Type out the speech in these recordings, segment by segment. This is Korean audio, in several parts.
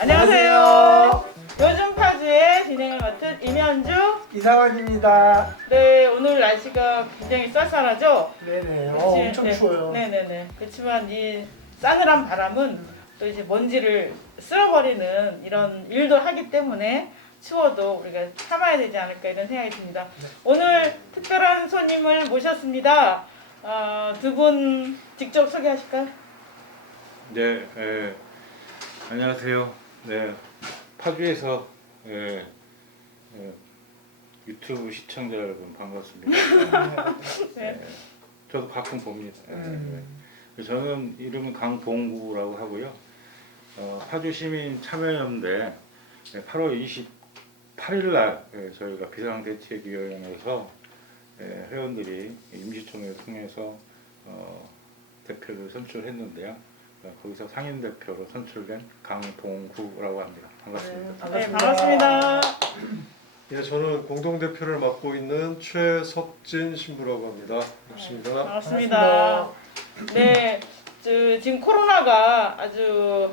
안녕하세요. 요즘 파주의 진행을 맡은 임현주 이상환입니다. 네, 오늘 날씨가 굉장히 쌀쌀하죠? 네네. 그치? 엄청 네. 추워요. 네네네. 그렇지만 이 싸늘한 바람은 또 이제 먼지를 쓸어버리는 이런 일도 하기 때문에 추워도 우리가 참아야 되지 않을까 이런 생각이 듭니다. 오늘 특별한 손님을 모셨습니다. 두 분 직접 소개하실까요? 네, 안녕하세요. 네, 파주에서 유튜브 시청자 여러분 반갑습니다. 네. 저도 가끔 봅니다. 저는 이름은 강봉구라고 하고요. 파주 시민 참여연대 8월 28일 날 저희가 비상대책위원회에서 회원들이 임시총회를 통해서 대표를 선출했는데요. 거기서 상임 대표로 선출된 강봉구라고 합니다. 반갑습니다. 네, 반갑습니다. 예, 저는 공동대표를 맡고 있는 최석진 신부라고 합니다. 반갑습니다. 반갑습니다. 네, 지금 코로나가 아주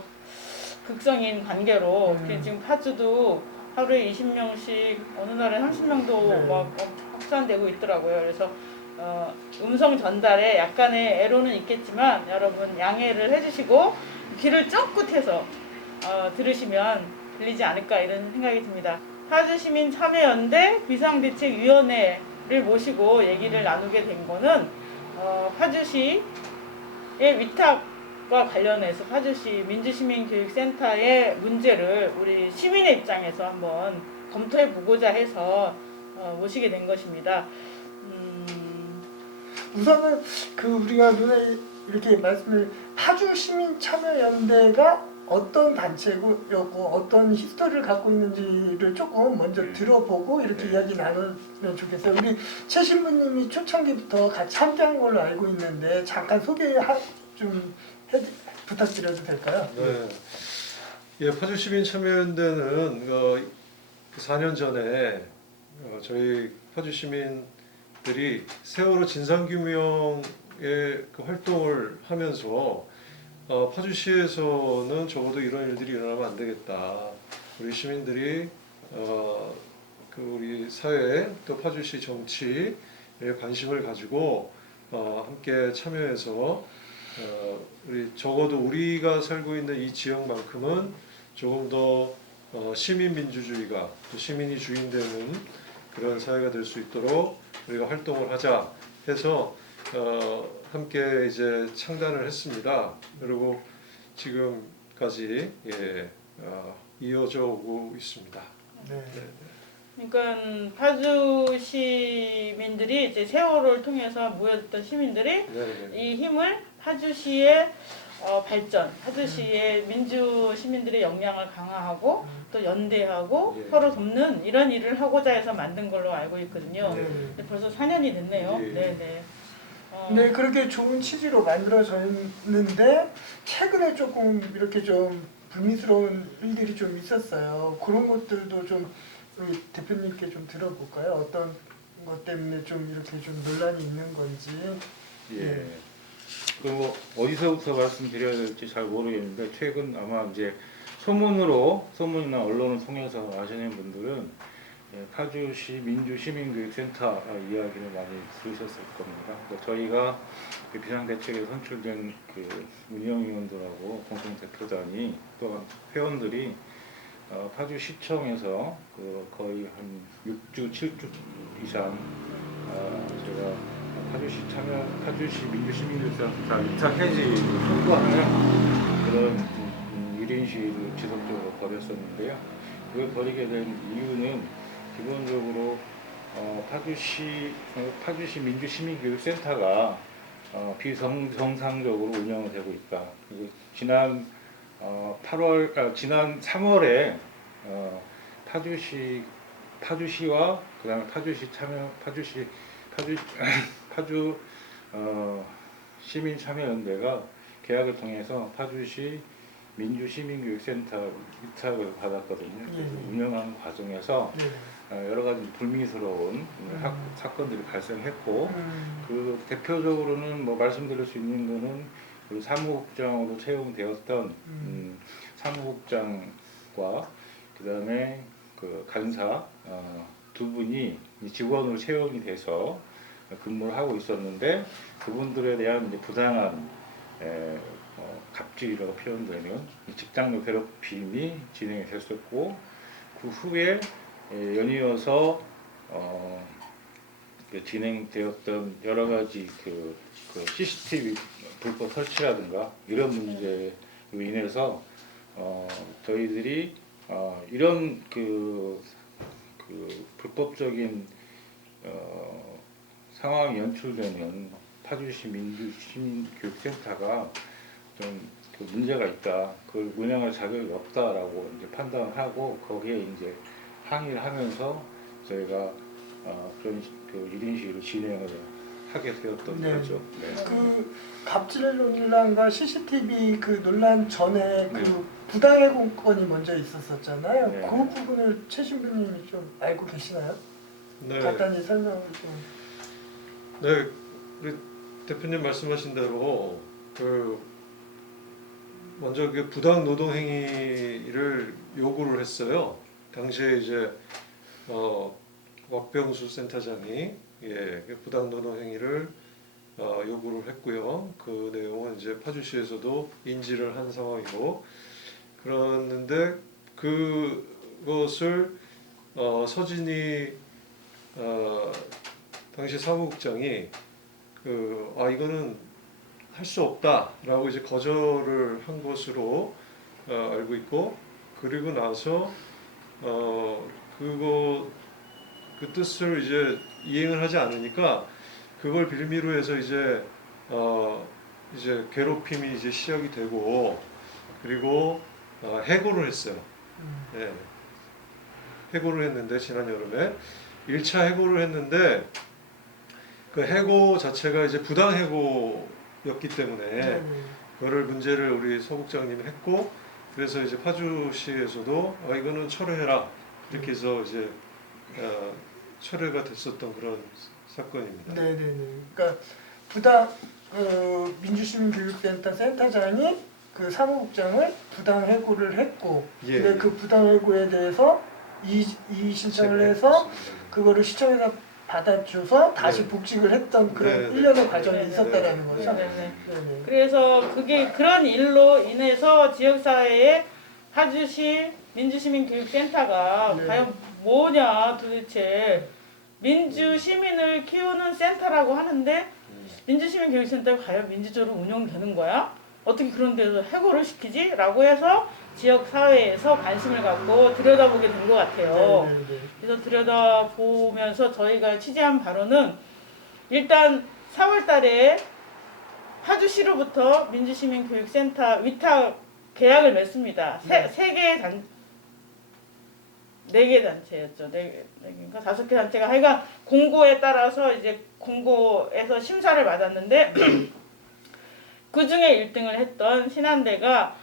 극성인 관계로 이렇게 지금 파주도 하루에 20명씩 어느 날에 30명도 네. 막 확산되고 있더라고요. 그래서 음성 전달에 약간의 애로는 있겠지만 여러분 양해를 해주시고 귀를 쫑긋해서 들으시면 들리지 않을까 이런 생각이 듭니다. 파주시민 참여연대 비상대책위원회를 모시고 얘기를 나누게 된 거는 파주시의 위탁과 관련해서 파주시 민주시민교육센터의 문제를 우리 시민의 입장에서 한번 검토해 보고자 해서 모시게 된 것입니다. 우선은 우리가 눈에 이렇게 말씀을 파주 시민 참여연대가 어떤 단체고 어떤 히스토리를 갖고 있는지를 조금 먼저 들어보고 이렇게 이야기 나누면 좋겠어요. 우리 최 신부님이 초창기부터 같이 함께한 걸로 알고 있는데 잠깐 부탁드려도 될까요? 네. 예, 파주 시민 참여연대는 4년 전에 저희 파주 시민들이 세월호 진상규명의 그 활동을 하면서 파주시에서는 적어도 이런 일들이 일어나면 안 되겠다. 우리 시민들이 우리 사회 또 파주시 정치에 관심을 가지고 함께 참여해서 적어도 우리가 살고 있는 이 지역만큼은 조금 더 시민 민주주의가 또 시민이 주인되는 그런 사회가 될 수 있도록 우리가 활동을 하자 해서 함께 이제 창단을 했습니다. 그리고 지금까지 이어져 오고 있습니다. 네. 그러니까 파주 시민들이 이제 세월호를 통해서 모였던 시민들이 이 힘을 파주시의 발전, 파주시의 민주 시민들의 역량을 강화하고 또 연대하고 서로 돕는 이런 일을 하고자 해서 만든 걸로 알고 있거든요. 벌써 4년이 됐네요. 네네. 네, 그렇게 좋은 취지로 만들어졌는데 최근에 조금 이렇게 좀 불미스러운 일들이 좀 있었어요. 그런 것들도 좀 우리 대표님께 좀 들어볼까요? 어떤 것 때문에 좀 이렇게 좀 논란이 있는 건지. 예. 그 어디서부터 말씀드려야 될지 잘 모르겠는데 최근 아마 이제 소문이나 언론을 통해서 아시는 분들은 파주시 민주시민교육센터 이야기를 많이 들으셨을 겁니다. 그러니까 저희가 비상대책에 선출된 운영위원들하고 공동대표단이 또한 회원들이 파주시청에서 거의 한 6주, 7주 이상 제가 파주시 민주시민교육센터 위탁 해지를 청구하는 그런 1인 시위를 지속적으로 벌였었는데요. 그걸 벌이게 된 이유는 기본적으로 파주시 민주시민교육센터가 비정상적으로 운영이 되고 있다. 그리고 지난 3월에 파주시와 그다음에 파주 시민참여연대가 계약을 통해서 파주시 민주시민교육센터 위탁을 받았거든요. 그래서 운영하는 과정에서 여러 가지 불미스러운 사건들이 발생했고 음. 그 대표적으로는 뭐 말씀드릴 수 있는 거는 그 사무국장으로 채용되었던 사무국장과 그다음에 그 간사 두 분이 직원으로 채용이 돼서 근무를 하고 있었는데 그분들에 대한 이제 부당한 갑질이라고 표현되는 직장 내 괴롭힘이 진행이 됐었고 그 후에 연이어서 진행되었던 여러 가지 그 CCTV 불법 설치라든가 이런 문제로 인해서 저희들이 이런 그 불법적인 상황이 연출되는 파주시 민주시민교육센터가 좀 그 문제가 있다. 그걸 운영할 자격이 없다라고 이제 판단을 하고 거기에 이제 항의를 하면서 저희가 그런 그 1인 시위를 진행을 하게 되었던 네. 거죠. 네. 그 갑질 논란과 CCTV 그 논란 전에 그 네. 부당해고건이 먼저 있었었잖아요. 네. 그 부분을 최 신부님이 좀 알고 계시나요? 네. 간단히 설명을 좀. 네, 우리 대표님 말씀하신 대로 그 먼저 그 부당 노동 행위를 요구를 했어요. 당시에 이제 왁병수 센터장이 그 부당 노동 행위를 요구를 했고요. 그 내용은 이제 파주시에서도 인지를 한 상황이고 그랬는데 그것을 서진이 당시 사무국장이 이거는 할 수 없다라고 이제 거절을 한 것으로 알고 있고 그리고 나서 그 뜻을 이제 이행을 하지 않으니까 그걸 빌미로 해서 이제 괴롭힘이 이제 시작이 되고 그리고 해고를 했어요. 네. 해고를 했는데 지난 여름에 1차 해고를 했는데 그 해고 자체가 이제 부당 해고였기 때문에 그거를 문제를 우리 서국장님이 했고 그래서 이제 파주시에서도 이거는 철회해라 이렇게 해서 이제 철회가 됐었던 그런 사건입니다. 네네네. 그러니까 부당 민주시민교육센터 센터장이 그 사무국장을 부당 해고를 했고, 예, 근데 예. 그 부당 해고에 대해서 이의 신청을 해서 그거를 시청에서 받아줘서 다시 네. 복직을 했던 그런 네, 네. 일련의 과정이 네, 네, 있었다라는 네. 거죠. 네네. 네네. 그래서 그게 그런 일로 인해서 지역사회에 파주시 민주시민교육센터가 네. 과연 뭐냐 도대체 민주시민을 키우는 센터라고 하는데 민주시민교육센터가 과연 민주적으로 운영되는 거야? 어떻게 그런 데서 해고를 시키지? 라고 해서 지역사회에서 관심을 갖고 들여다보게 된 것 같아요. 네네네. 그래서 들여다보면서 저희가 취재한 바로는 일단 4월 달에 파주시로부터 민주시민교육센터 위탁 계약을 맺습니다. 네. 네 개 단체였죠. 네 개인가 5개 단체가 하여간 공고에 따라서 이제 공고에서 심사를 받았는데 그 중에 1등을 했던 신한대가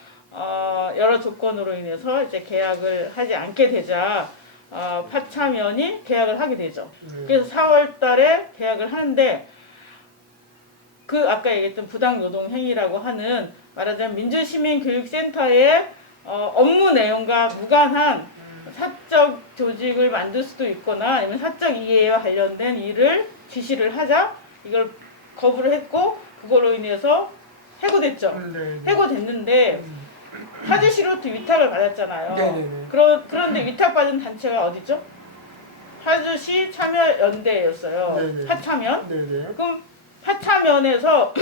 여러 조건으로 인해서 이제 계약을 하지 않게 되자 파차면이 계약을 하게 되죠. 그래서 4월 달에 계약을 하는데 그 아까 얘기했던 부당노동 행위라고 하는 말하자면 민주시민교육센터의 업무 내용과 무관한 사적 조직을 만들 수도 있거나 아니면 사적 이해와 관련된 일을 지시를 하자 이걸 거부를 했고 그걸로 인해서 해고됐죠. 네네. 해고됐는데 파주시로부터 위탁을 받았잖아요. 네네네. 그런데 위탁받은 단체가 어디죠? 파주시 참여연대였어요. 네네. 파차면. 네네. 그럼 파차면에서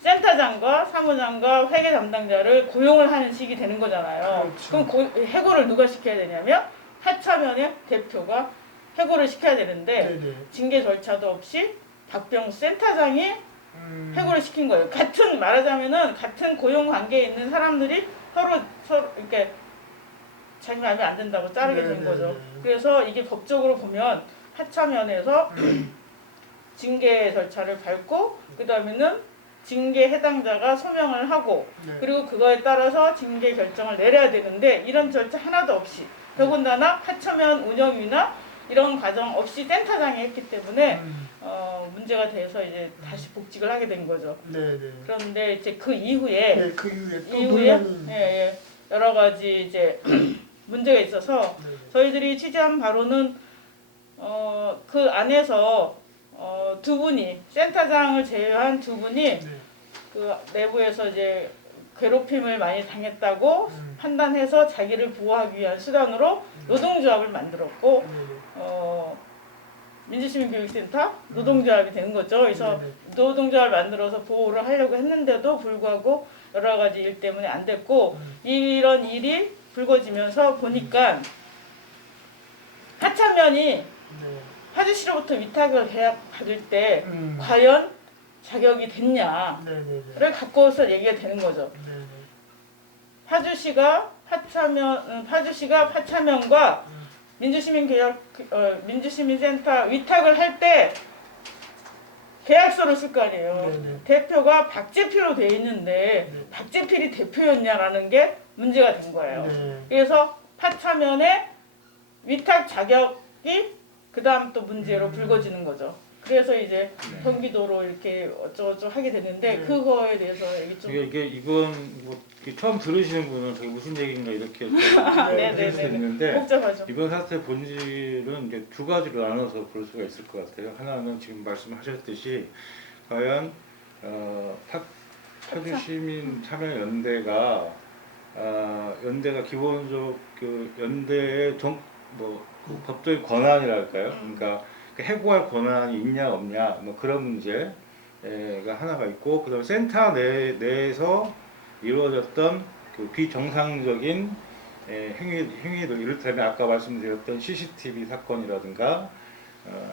센터장과 사무장과 회계 담당자를 고용을 하는 식이 되는 거잖아요. 그렇죠. 그럼 해고를 누가 시켜야 되냐면 파차면의 대표가 해고를 시켜야 되는데 네네. 징계 절차도 없이 박병수 센터장이 해고를 시킨 거예요. 말하자면은 같은 고용 관계에 있는 사람들이 서로 이렇게 자기 마음에 안 든다고 자르게 된 거죠. 그래서 이게 법적으로 보면 하차면에서 징계 절차를 밟고 그 다음에는 징계 해당자가 소명을 하고 네. 그리고 그거에 따라서 징계 결정을 내려야 되는데 이런 절차 하나도 없이 더군다나 하천면 운영이나 이런 과정 없이 센터장이 했기 때문에 문제가 돼서 이제 다시 복직을 하게 된 거죠. 네네. 그런데 이제 그 이후에 네, 그 이후에 또 이후에 논란이. 여러 가지 이제 문제가 있어서 네. 저희들이 취재한 바로는 그 안에서 두 분이 센터장을 제외한 두 분이 네. 그 내부에서 이제 괴롭힘을 많이 당했다고 판단해서 자기를 보호하기 위한 수단으로 노동조합을 만들었고 민주시민교육센터 노동조합이 된 거죠. 그래서 네네. 노동조합을 만들어서 보호를 하려고 했는데도 불구하고 여러 가지 일 때문에 안 됐고 이런 일이 불거지면서 보니까 하천면이 네. 파주시로부터 위탁을 받을 때 음. 과연 자격이 됐냐를 네네네. 갖고서 얘기가 되는 거죠. 네네. 파주시가 하천면과 민주시민센터 위탁을 할 때 계약서를 쓸 거 아니에요. 네네. 대표가 박재필로 돼 있는데 네. 박재필이 대표였냐라는 게 문제가 된 거예요. 네. 그래서 하천면의 위탁 자격이 그 다음 또 문제로 불거지는 거죠. 그래서 이제 네. 경기도로 이렇게 어쩌고저쩌고 하게 됐는데 네. 그거에 대해서 얘기 좀 이건 뭐 이렇게 처음 들으시는 분은 저게 무슨 얘기인가 이렇게 네네네. 할 수 있는데 복잡하죠. 이번 사태 본질은 이제 두 가지로 나눠서 볼 수가 있을 것 같아요. 하나는 지금 말씀하셨듯이 과연 파주시민참여연대가 연대가 기본적 그 연대의 그 법적인 권한이랄까요? 그러니까 그 해고할 권한이 있냐 없냐 뭐 그런 문제가 하나가 있고 그다음에 센터 내에서 이루어졌던 그 비정상적인 행위들 이를테면 아까 말씀드렸던 CCTV 사건이라든가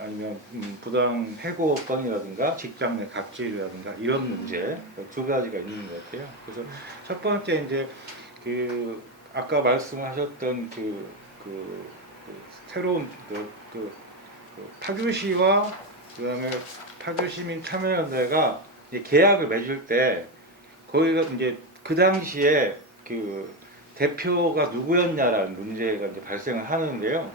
아니면 부당 해고 건이라든가 직장 내 갑질이라든가 이런 문제 두 가지가 있는 것 같아요. 그래서 첫 번째 이제 그 아까 말씀하셨던 그 새로운 그 파주시와 그다음에 파주시민참여연대가 계약을 맺을 때 거기가 이제 그 당시에 그 대표가 누구였냐라는 문제가 이제 발생을 하는데요.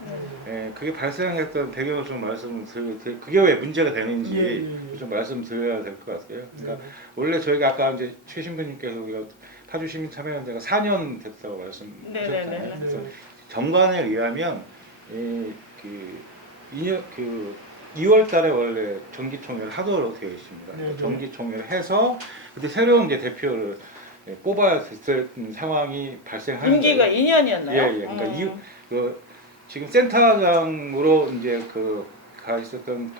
그게 발생했던 배경을 좀 말씀드릴 그게 왜 문제가 되는지 좀 말씀드려야 될 것 같아요. 그러니까 원래 저희가 아까 이제 최 신부님께서 우리가 파주시민참여연대가 4년 됐다고 말씀하셨잖아요. 그래서 정관에 의하면 그 2월달에 원래 정기총회를 하도록 되어 있습니다. 네, 네. 정기총회를 해서 그때 새로운 이제 대표를 뽑아야 됐을 상황이 발생하는 임기가 거예요. 2년이었나요? 예. 그러니까 지금 센터장으로 이제 가 있었던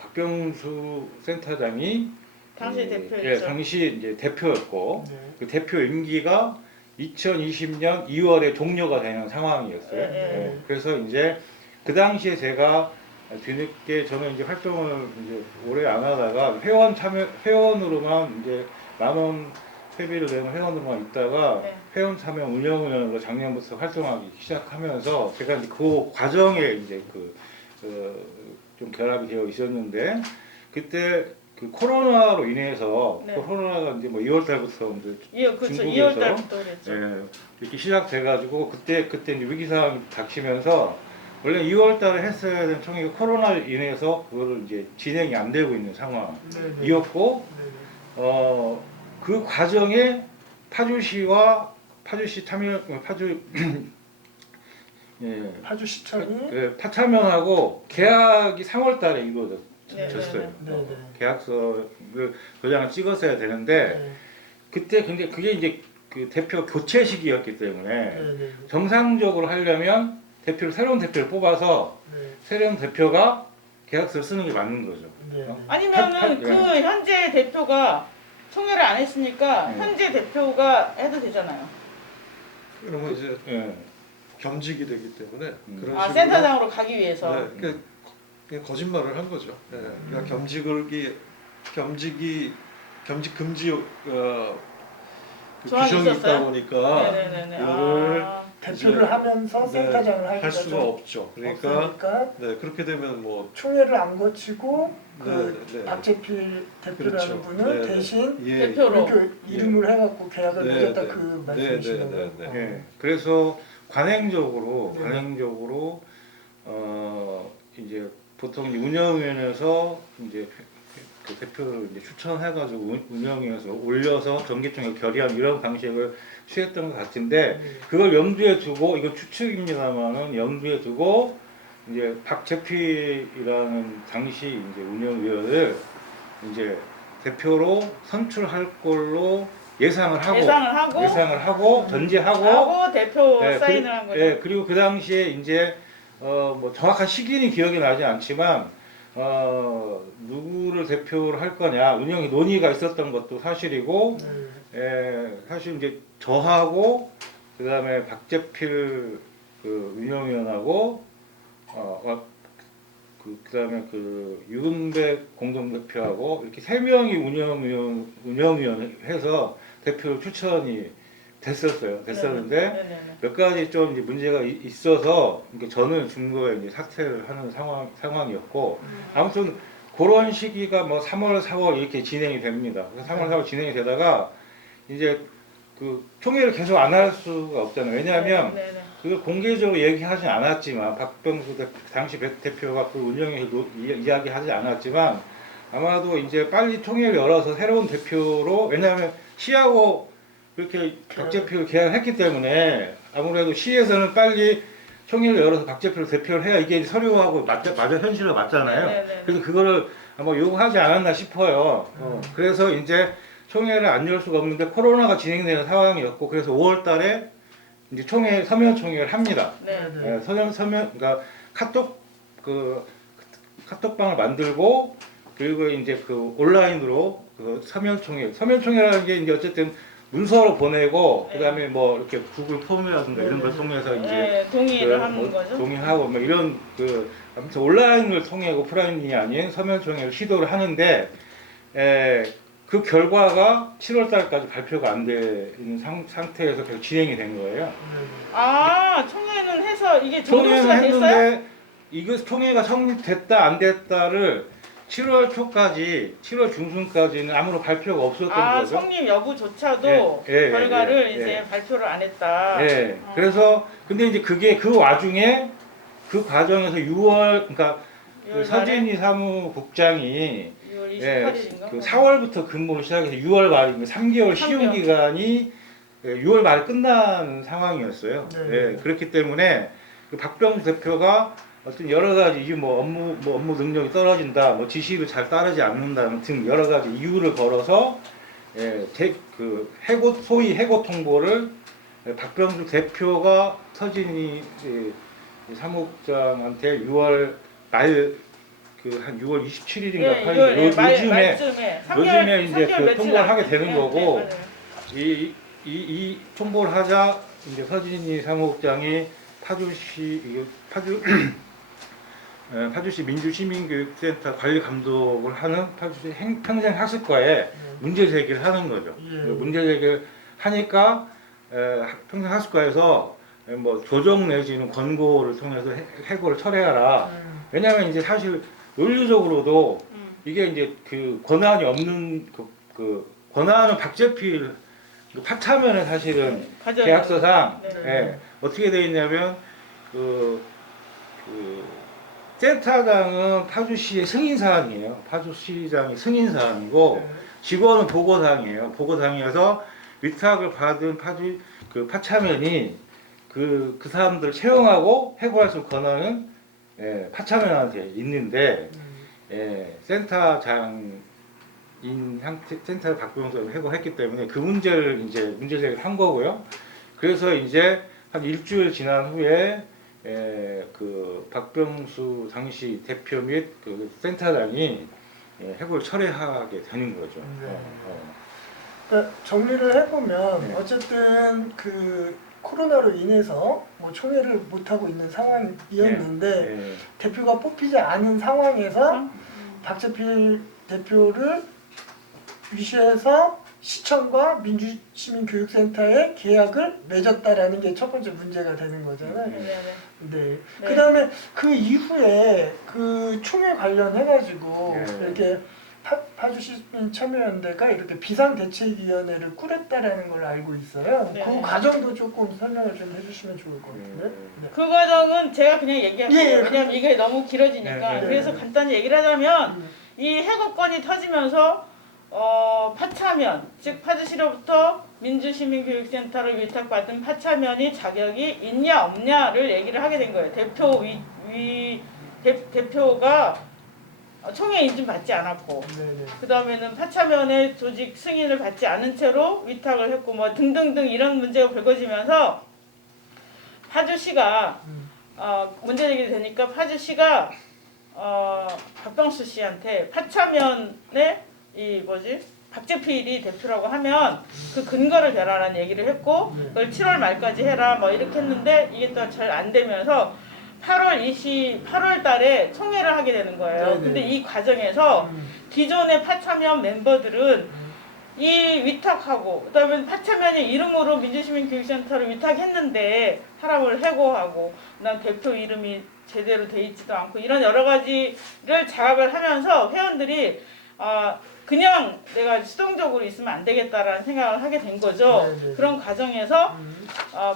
박병수 센터장이 당시 대표였죠. 예, 당시 이제 대표였고 네. 그 대표 임기가 2020년 2월에 종료가 되는 상황이었어요. 예. 그래서 이제 그 당시에 제가 뒤늦게 저는 이제 활동을 이제 오래 안 하다가 회원으로만 이제 10,000원 회비를 내는 회원으로만 있다가 네. 회원 참여 운영위원으로 작년부터 활동하기 시작하면서 제가 이제 그 과정에 이제 좀 결합이 되어 있었는데 그때 그 코로나로 인해서 네. 코로나가 이제 뭐 2월달부터 이제 그렇죠. 중국에서 2월달부터 그랬죠. 이렇게 시작돼가지고 그때 이제 위기 상황이 닥치면서 원래 2월달에 했어야 되는 총회가 코로나로 인해서 그거를 이제 진행이 안 되고 있는 상황이었고 그 과정에 파주시와 파주시 파주시청이 파참연하고 계약이 3월달에 이루어졌어요. 네네. 계약서를 도장을 찍었어야 되는데 네. 그때 근데 그게 이제 그 대표 교체 시기였기 때문에 네네. 정상적으로 하려면 새로운 대표를 뽑아서 네. 새로운 대표가 계약서를 쓰는 게 맞는 거죠. 네. 아니면은 그 현재 대표가 총회를 안 했으니까 네. 현재 대표가 해도 되잖아요. 그러면 이제 예. 겸직이 되기 때문에 그런 아 식으로 센터장으로 가기 위해서. 네, 그냥 거짓말을 한 거죠. 네, 그러니까 겸직 금지 그 조항이 규정이 있다 있었어요? 보니까 네네네. 이거를 대표를 이제, 하면서 센터장을 하기가 할 수가 좀 없죠. 그러니까 없으니까 네, 그렇게 되면 뭐 총회를 안 거치고 그 네. 박재필 대표라는 그렇죠. 분을 네, 네. 대신 예, 대표로. 이렇게 이름을 해갖고 계약을 네, 맺었다 네. 그 네, 말씀이시네요. 네, 네, 네. 예. 그래서 관행적으로 이제 보통 이제 운영위원회에서 이제 그 대표를 이제 추천해가지고 운영위원회에서 올려서 정기총회 결의하는 이런 방식을 취했던 것 같은데 그걸 염두에 두고 이건 추측입니다만은 염두에 두고 이제 박재필이라는 당시 이제 운영위원을 이제 대표로 선출할 걸로 예상을 하고 전제하고 대표 예, 사인을 한 거죠. 예, 그리고 그 당시에 이제 뭐 정확한 시기는 기억이 나지 않지만 누구를 대표로 할 거냐 운영이 논의가 있었던 것도 사실이고 사실 이제 저하고 그다음에 박재필 그 운영위원하고 그다음에 그 유근백 공동대표하고 이렇게 세 명이 운영위원 해서 대표로 추천이 됐었는데 네네네. 몇 가지 좀 이제 문제가 있어서 그러니까 저는 중도에 이제 사퇴를 하는 상황이었고 아무튼 그런 시기가 뭐 3월, 4월 이렇게 진행이 됩니다. 그래서 3월, 4월 진행이 되다가 이제 그 총회를 계속 안 할 수가 없잖아요. 왜냐하면 그걸 공개적으로 얘기하진 않았지만 박병수 당시 대표가 그 운영에서 이야기하지 않았지만 아마도 이제 빨리 총회를 열어서 새로운 대표로 왜냐하면 시하고 그렇게 박재필을 계약했기 때문에 아무래도 시에서는 빨리 총회를 열어서 박재필을 대표를 해야 이게 서류하고 맞아 현실로 맞잖아요. 그래서 그거를 아마 요구하지 않았나 싶어요. 그래서 이제 총회를 안 열 수가 없는데 코로나가 진행되는 상황이었고 그래서 5월달에 이제 서면 총회를 합니다. 그러니까 카톡방을 만들고 그리고 이제 그 온라인으로 그 서면 총회라는 게 이제 어쨌든 문서로 보내고 그다음에 뭐 이렇게 구글 폼이라든가 이런 걸 통해서 이제 동의를 하는 거죠. 동의하고 뭐 이런 아무튼 온라인을 통해 오프라인이 아닌 서면 총회를 시도를 하는데 그 결과가 7월 달까지 발표가 안 되는 상태에서 계속 진행이 된 거예요. 총회는 해서 이게 총회는 정도수가 됐어요? 했는데 이거 총회가 성립됐다 안 됐다를 7월 초까지 7월 중순까지는 아무런 발표가 없었던 거죠. 성립 여부조차도 결과를 이제 발표를 안 했다. 그래서 근데 이제 그게 그 와중에 그 과정에서 6월 그러니까 그 서진희 사무국장이 6월 28일인가? 그 4월부터 근무를 시작해서 6월 말입니다. 3개월 시용 기간이 6월 말에 끝나는 상황이었어요. 그렇기 때문에 그 박병수 대표가 어떤 여러 가지 이유 업무 능력이 떨어진다, 지시를 잘 따르지 않는다 등 여러 가지 이유를 걸어서 소위 해고 통보를 박병수 대표가 서진희 사무국장한테 6월 말 한 6월 27일인가 8일 요즘에 이제 그 통보를 하게 되는 거고 이 통보를 하자 이제 서진희 사무국장이 파주시 민주시민교육센터 관리 감독을 하는 파주시 평생학습과에 문제 제기를 하는 거죠. 문제 제기를 하니까 평생학습과에서 조정 내지는 권고를 통해서 해고를 철회하라. 왜냐하면 이제 사실 논리적으로도 이게 이제 그 권한이 없는 권한은 박재필 파차면은 사실은 계약서상 어떻게 되어 있냐면 센터장은 파주시의 승인사항이에요. 파주시장이 승인사항이고 직원은 보고사항이에요. 보고사항이어서 위탁을 받은 파차면이 그 사람들 채용하고 해고할 수 있는 권한은 파차면한테 있는데 센터장인 센터를 박병수가 해고했기 때문에 그 문제를 이제 문제 제기를 한 거고요. 그래서 이제 한 일주일 지난 후에 그 박병수 당시 대표 및 그 센터장이 해고를 철회하게 되는 거죠. 그러니까 정리를 해보면 어쨌든 그 코로나로 인해서 총회를 못 하고 있는 상황이었는데 대표가 뽑히지 않은 상황에서 박재필 대표를 위시해서 시청과 민주시민교육센터의 계약을 맺었다라는 게 첫 번째 문제가 되는 거잖아요. 그다음에 그 이후에 그 총회 관련해가지고 이렇게 파주시민참여연대가 이렇게 비상대책위원회를 꾸렸다라는 걸 알고 있어요. 네. 그 과정도 조금 설명을 좀 해주시면 좋을 것 같은데. 네. 그 과정은 제가 그냥 얘기할게요. 예, 예. 왜냐면 이게 너무 길어지니까. 네, 네, 그래서 네. 간단히 얘기를 하자면 음. 이 해고건이 터지면서 파차면, 즉 파주시로부터 민주시민교육센터를 위탁받은 파차면이 자격이 있냐 없냐를 얘기를 하게 된 거예요. 대표가 총회 인증 받지 않았고, 네네. 그 다음에는 파차면의 조직 승인을 받지 않은 채로 위탁을 했고 뭐 등등등 이런 문제가 불거지면서 파주시가 문제 제기가 되니까 파주시가 박병수 씨한테 파차면의 이 박재필이 대표라고 하면 그 근거를 대라라는 얘기를 했고 네. 그걸 7월 말까지 해라 뭐 이렇게 했는데 이게 또 잘 안 되면서 8월 달에 총회를 하게 되는 거예요. 네네. 근데 이 과정에서 기존의 파차면 멤버들은 이 위탁하고 그다음에 파차면의 이름으로 민주시민교육센터를 위탁했는데 사람을 해고하고 그다음 대표 이름이 제대로 돼 있지도 않고 이런 여러 가지를 자각을 하면서 회원들이 그냥 내가 수동적으로 있으면 안 되겠다라는 생각을 하게 된 거죠. 네네. 그런 과정에서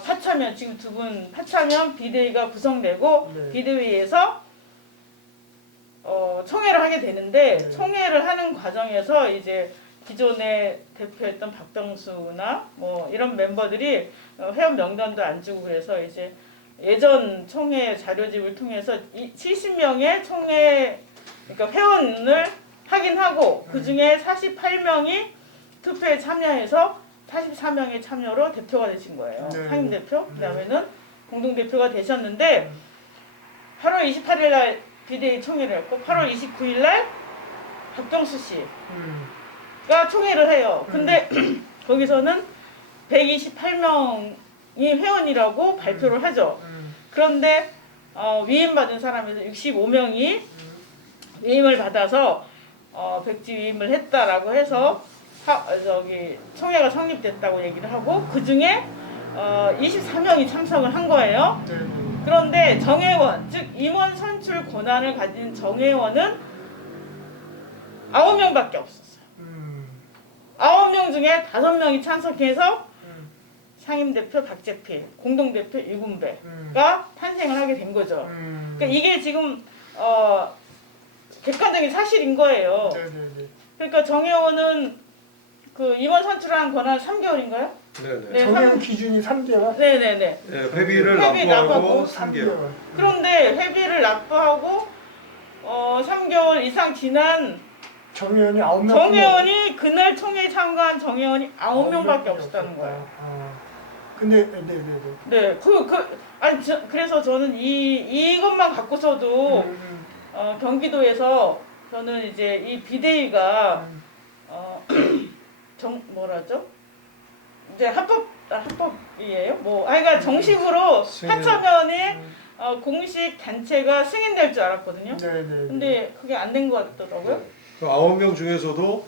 파차면 지금 두 분 파차면 비대위가 구성되고 네. 비대위에서 총회를 하게 되는데 네. 총회를 하는 과정에서 이제 기존에 대표했던 박병수나 뭐 이런 멤버들이 회원 명단도 안 주고 그래서 이제 예전 총회 자료집을 통해서 70명의 총회 그러니까 회원을 확인하고 그 중에 48명이 투표에 참여해서 44명의 참여로 대표가 되신 거예요. 네. 상임대표. 그다음에는 공동대표가 되셨는데 8월 28일 날 비대위 총회를 했고 8월 29일 날 박병수 씨가 총회를 해요. 근데 거기서는 128명이 회원이라고 발표를 하죠. 그런데 위임받은 사람에서 65명이 위임을 받아서 백지 위임을 했다라고 해서 총회가 성립됐다고 얘기를 하고 그 중에 24명이 참석을 한 거예요. 그런데 정회원, 즉 임원 선출 권한을 가진 정회원은 9명밖에 없었어요. 9명 중에 5명이 참석해서 상임대표 박재필, 공동대표 이군배가 탄생을 하게 된 거죠. 그러니까 이게 지금 객관적인 사실인 거예요. 그러니까 정회원은 그 임원 선출하는 권한 3개월인가요? 네네. 네, 정해운 기준이 3개월? 네네네. 네, 회비를 회비 납부하고 납부하고 3개월. 그런데 회비를 납부하고 3개월 이상 지난 정회원이 9명. 정회원이 그날 총회에 참가한 정회원이 9명밖에 없었다는 거예요. 근데 네네네. 네, 그래서 저는 이것만 갖고서도 경기도에서 저는 이제 이 비대위가 뭐라죠? 이제 합법이에요. 그러니까 정식으로 파차면의 공식 단체가 승인될 줄 알았거든요. 네네. 근데 그게 안 된 것 같더라고요. 그 9명 중에서도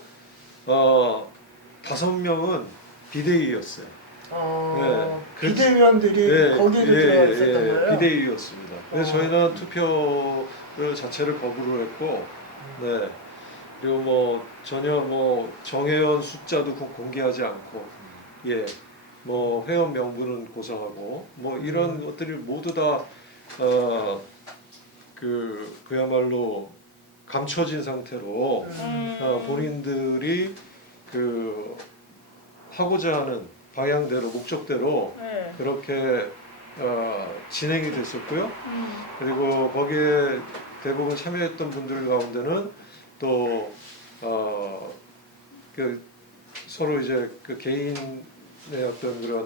5명은 비대위였어요. 네. 비대위원들이 거기를 들어가 있었던 거예요. 비대위였습니다. 그래서 저희는 투표를 자체를 거부를 했고, 네. 그리고 뭐 전혀 뭐 정회원 숫자도 공개하지 않고, 예, 뭐 회원 명부는 고사하고, 뭐 이런 것들이 모두 다 그야말로 감춰진 상태로 본인들이 그 하고자 하는 방향대로 목적대로 네. 그렇게 진행이 됐었고요. 그리고 거기에 대부분 참여했던 분들 가운데는 또 서로 이제 그 개인의 어떤 그런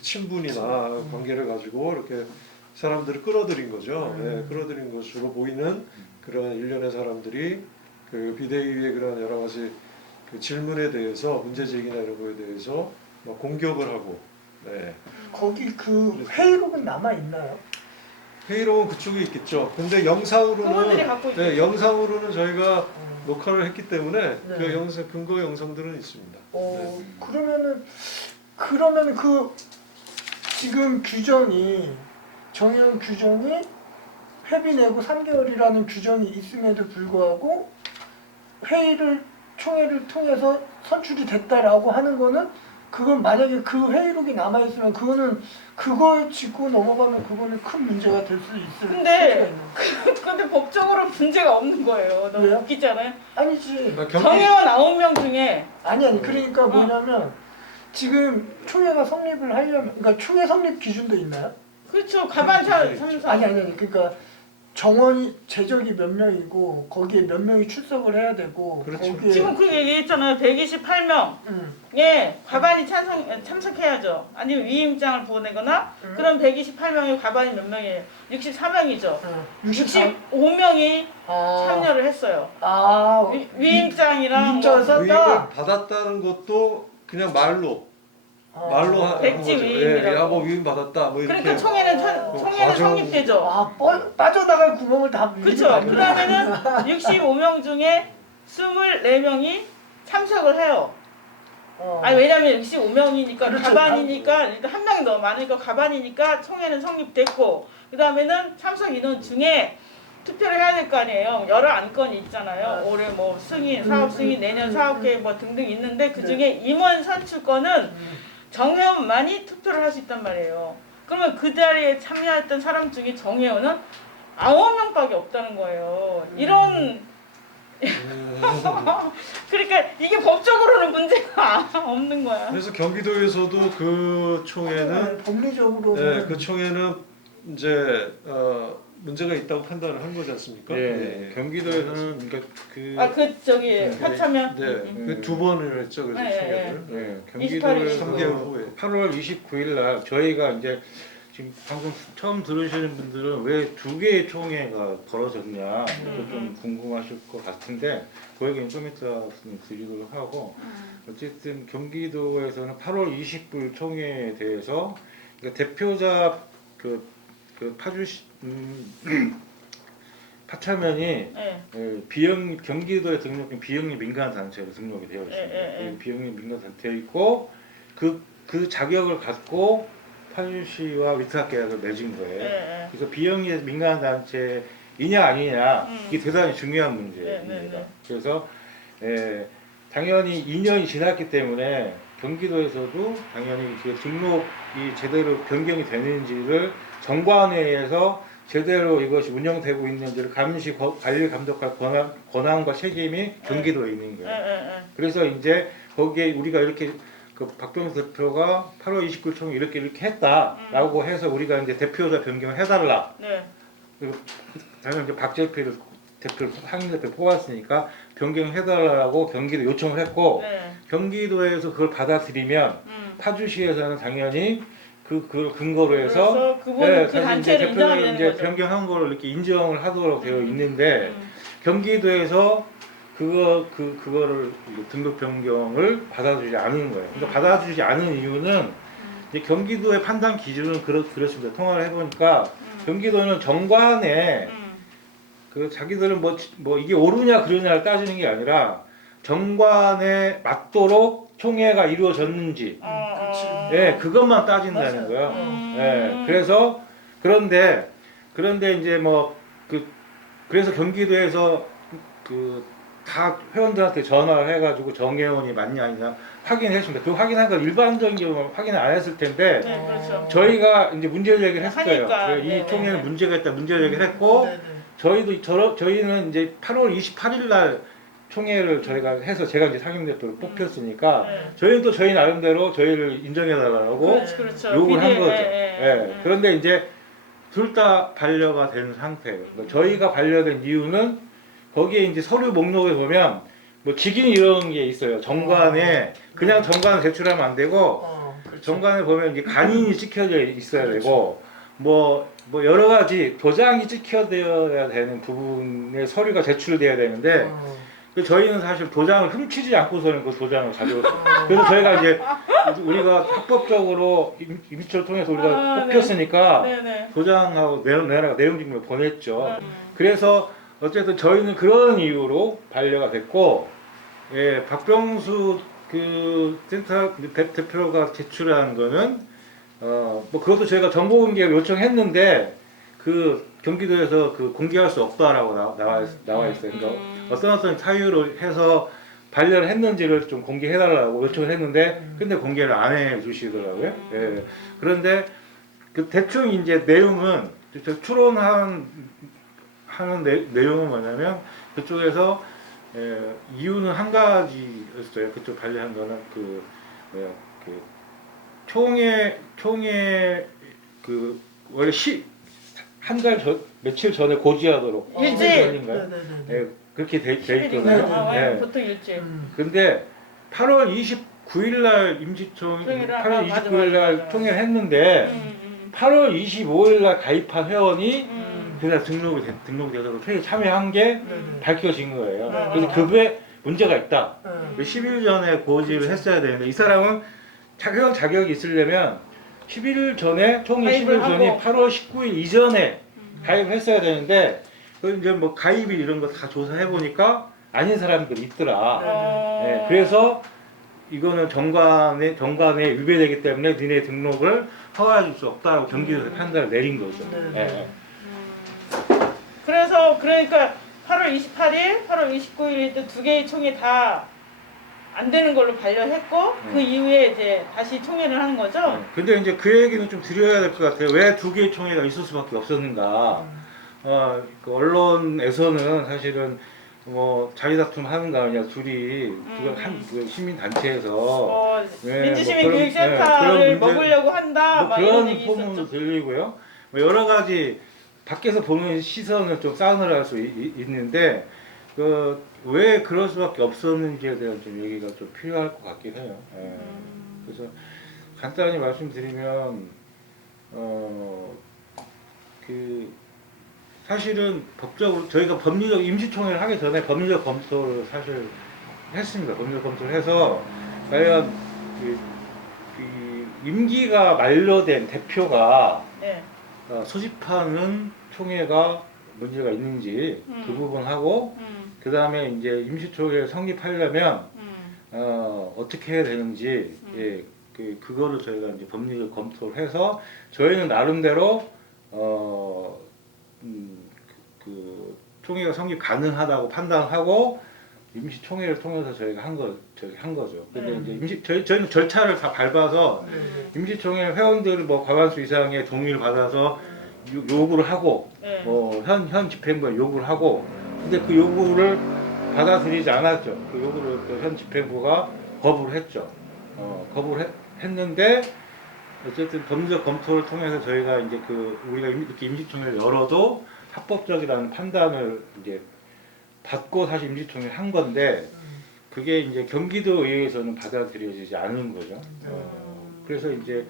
친분이나 관계를 가지고 이렇게 사람들을 끌어들인 거죠. 네, 끌어들인 것으로 보이는 그런 일련의 사람들이 그 비대위의 그런 여러 가지 그 질문에 대해서 문제 제기나 이런 거에 대해서 막 공격을 하고, 네. 거기 그 회의록은 남아 있나요? 회의록은 그쪽에 있겠죠. 근데 그분들이 영상으로는 갖고 있죠. 네, 영상으로는 저희가 녹화를 했기 때문에 네. 그 영상 근거 영상들은 있습니다. 그러면은 그 지금 규정이 정해운 규정이 회비 내고 3개월이라는 규정이 있음에도 불구하고 총회를 통해서 선출이 됐다라고 하는 거는 그건 만약에 그 회의록이 남아있으면 그거는 그걸 짚고 넘어가면 그거는 큰 문제가 될 수 있을 근데 수가 있는 근데 법적으로 문제가 없는 거예요. 너무 왜요? 웃기잖아요. 아니지. 그러니까 정회원 9명 중에 아니 그러니까 뭐냐면 지금 총회가 성립을 하려면 그러니까 총회 성립 기준도 있나요? 그렇죠. 가반 참석. 아니 그러니까 정원이 제적이 몇 명이고 거기에 몇 명이 출석을 해야 되고 그렇죠. 거기에 지금 그 얘기했잖아요. 128명. 예, 과반이 참석해야죠. 아니면 위임장을 보내거나 그럼 128명이 과반이 몇 명이에요? 64명이죠. 65명이 참여를 했어요. 위임장이랑 위임장을 뭐 썼다? 위임을 받았다는 것도 그냥 말로 백지 거죠. 위임이라고. 야, 뭐 위임 받았다. 뭐 이렇게. 그러니까 총회는 과정- 성립되죠. 빠져나갈 구멍을 다 그렇죠. 그러면은 65명 중에 24명이 참석을 해요. 아니 왜냐면 65명이니까 그렇죠. 가반이니까 그러니까 한 명이 너무 많으니까 가반이니까 총회는 성립됐고 그 다음에는 참석 인원 중에 투표를 해야 될 거 아니에요. 여러 안건이 있잖아요. 올해 뭐 승인, 사업 승인, 내년 사업 계획 뭐 등등 있는데 그 중에 임원 선출권은 정회원만이 투표를 할 수 있단 말이에요. 그러면 그 자리에 참여했던 사람 중에 정회원은 9명밖에 없다는 거예요. 이런 그러니까 이게 법적으로는 문제가 없는 거야. 그래서 경기도에서도 그 총회는 법리적으로 그 총회는 이제 문제가 있다고 판단을 한 거지 않습니까? 네, 경기도에서는 그러니까 그 저기 하차면 그 두 번을 했죠, 그래서 네, 총회를. 네, 28일. 경기도에서 3개월 후에. 8월 29일 날 저희가 이제 지금 방송 처음 들으시는 분들은 왜 두 개의 총회가 벌어졌냐 또 좀 궁금하실 것 같은데 그 얘기는 좀 이따 드리도록 하고 어쨌든 경기도에서는 8월 29일 총회에 대해서 그러니까 대표자 그 파주시 파차면이 경기도에 등록된 비영리 민간 단체로 등록이 되어 있습니다. 비영리 민간 단체에 있고 그 자격을 갖고 파주시와 위탁 계약을 맺은 거예요. 그래서 비영리 민간 단체이냐 아니냐 이게 대단히 중요한 문제입니다. 그래서 당연히 2년이 지났기 때문에 경기도에서도 당연히 그 등록이 제대로 변경이 되는지를 정관회에서 제대로 이것이 운영되고 있는지를 감시, 관리, 감독할 권한과 책임이 경기도에 있는 거예요. 그래서 이제 거기에 우리가 이렇게 그 박병수 대표가 8월 29일 총회 이렇게 했다라고 해서 우리가 이제 대표자 변경을 해달라. 그리고 당연히 이제 박재필 대표를 상임 대표 뽑았으니까 변경해달라고 경기도 요청을 했고 경기도에서 그걸 받아들이면 파주시에서는 당연히 그걸 근거로 해서 그 단체를 인정하게 되는 이제 거죠. 변경한 거를 이렇게 인정을 하도록 되어 있는데 경기도에서 그거를 등록 변경을 받아주지 않은 거예요. 그러니까 받아주지 않은 이유는 이제 경기도의 판단 기준은 그렇습니다. 통화를 해보니까 경기도는 정관에 그 자기들은 뭐 이게 옳으냐 그르냐를 따지는 게 아니라 정관에 맞도록 총회가 이루어졌는지 그것만 따진다는 거예요. 그래서 그런데 이제 그래서 경기도에서 다 회원들한테 전화를 해가지고 정회원이 맞냐 아니냐 확인했습니다. 그 확인한 건 일반적인 경우 확인을 안 했을 텐데 그렇죠. 저희가 이제 문제 제기를 했어요. 하니까. 이 총회는 문제가 있다 문제 제기를 했고 저희는 이제 8월 28일 날 총회를 저희가 해서 제가 이제 상임대표를 뽑혔으니까 저희는 또 저희 나름대로 저희를 인정해달라고 그렇죠. 요구를 한 거죠. 그런데 이제 둘 다 반려가 된 상태예요. 그러니까 저희가 반려된 이유는 거기에 이제 서류 목록에 보면 뭐 직인 이런 게 있어요. 정관에 그냥 정관을 제출하면 안 되고 정관에 보면 이제 간인이 찍혀져 있어야 되고 뭐 여러 가지 도장이 찍혀져야 되는 부분의 서류가 제출돼야 되는데 저희는 사실 도장을 훔치지 않고서는 그 도장을 그래서 저희가 이제 우리가 합법적으로 임시를 통해서 우리가 뽑혔으니까 도장하고 내용 증명을 보냈죠. 그래서 어쨌든 저희는 그런 이유로 반려가 됐고 박병수 그 센터 대표가 제출한 거는 뭐 그것도 저희가 정보공개를 요청했는데 그 경기도에서 그 공개할 수 없다라고 나와 있어요. 그러니까 어떤 사유로 해서 반려를 했는지를 좀 공개해달라고 요청을 했는데 근데 공개를 안 해주시더라고요. 예. 그런데 그 대충 이제 내용은 추론하는 내용은 뭐냐면 그쪽에서 이유는 한 가지였어요. 그쪽 반려한 거는 그 총회 그 원래 한 달 며칠 전에 고지하도록 일주일. 10일 전인가요? 네네네. 예, 그렇게 돼 10일인가요? 있거든요. 아, 예. 보통 일주일. 근데 8월 29일 날 임시총 총회를 8월 맞아, 29일 날 맞아. 총회를 했는데 8월 25일 날 가입한 회원이 그날 등록이 돼서 총회에 참여한 게 네네. 밝혀진 거예요. 네. 그래서 그게 문제가 있다. 네. 10일 전에 고지를 했어야 되는데 이 사람은 회원 자격이 있으려면 11일 전에 총회 가입을 10일 전이 하고. 8월 19일 이전에 가입을 했어야 되는데 그 이제 뭐 가입일 이런 거 다 조사해 보니까 아닌 사람들이 있더라. 네, 그래서 이거는 정관에 위배되기 때문에 니네 등록을 허가해 줄 수 없다고 경기도에서 판단을 내린 거죠. 네. 예. 그래서 그러니까 8월 28일, 8월 29일 때 두 개의 총회 다 안 되는 걸로 반려했고 그 이후에 이제 다시 총회를 하는 거죠. 근데 이제 그 얘기는 좀 드려야 될 것 같아요. 왜 두 개의 총회가 있을 수밖에 없었는가? 그 언론에서는 사실은 뭐 자기 다툼 하는가 그냥 둘이 그걸 그 시민 단체에서 민주시민 뭐 그런- 교육센터를 그런 문제- 먹으려고 한다. 뭐 막 이런 그런 얘기 소문도 있었죠. 들리고요. 뭐 여러 가지 밖에서 보는 시선을 좀 싸늘할 수 있는데 그 왜 그럴 수밖에 없었는지에 대한 좀 얘기가 좀 필요할 것 같긴 해요. 예. 그래서 간단히 말씀드리면 그 사실은 법적으로 저희가 법률적 임시총회를 하기 전에 법률적 검토를 사실 했습니다. 법률적 검토를 해서 과연 그 임기가 만료된 대표가 네. 소집하는 총회가 문제가 있는지 그 부분하고 그 다음에 이제 임시총회를 성립하려면 어떻게 해야 되는지 예, 그거를 저희가 이제 법률적 검토를 해서 저희는 나름대로 그 총회가 성립 가능하다고 판단하고 임시총회를 통해서 저희가 한 거죠. 근데 이제 저희는 절차를 다 밟아서 임시총회 회원들 뭐 과반수 이상의 동의를 받아서 요구를 하고 네. 뭐 현 집행부에 요구를 하고 근데 그 요구를 받아들이지 않았죠. 그 요구를 현 집행부가 거부를 했죠. 거부를 했는데 어쨌든 법률적 검토를 통해서 저희가 이제 우리가 이렇게 임시총회를 열어도 합법적이라는 판단을 이제 받고 사실 임시총회를 한 건데 그게 이제 경기도의회에서는 받아들여지지 않는 거죠. 그래서 이제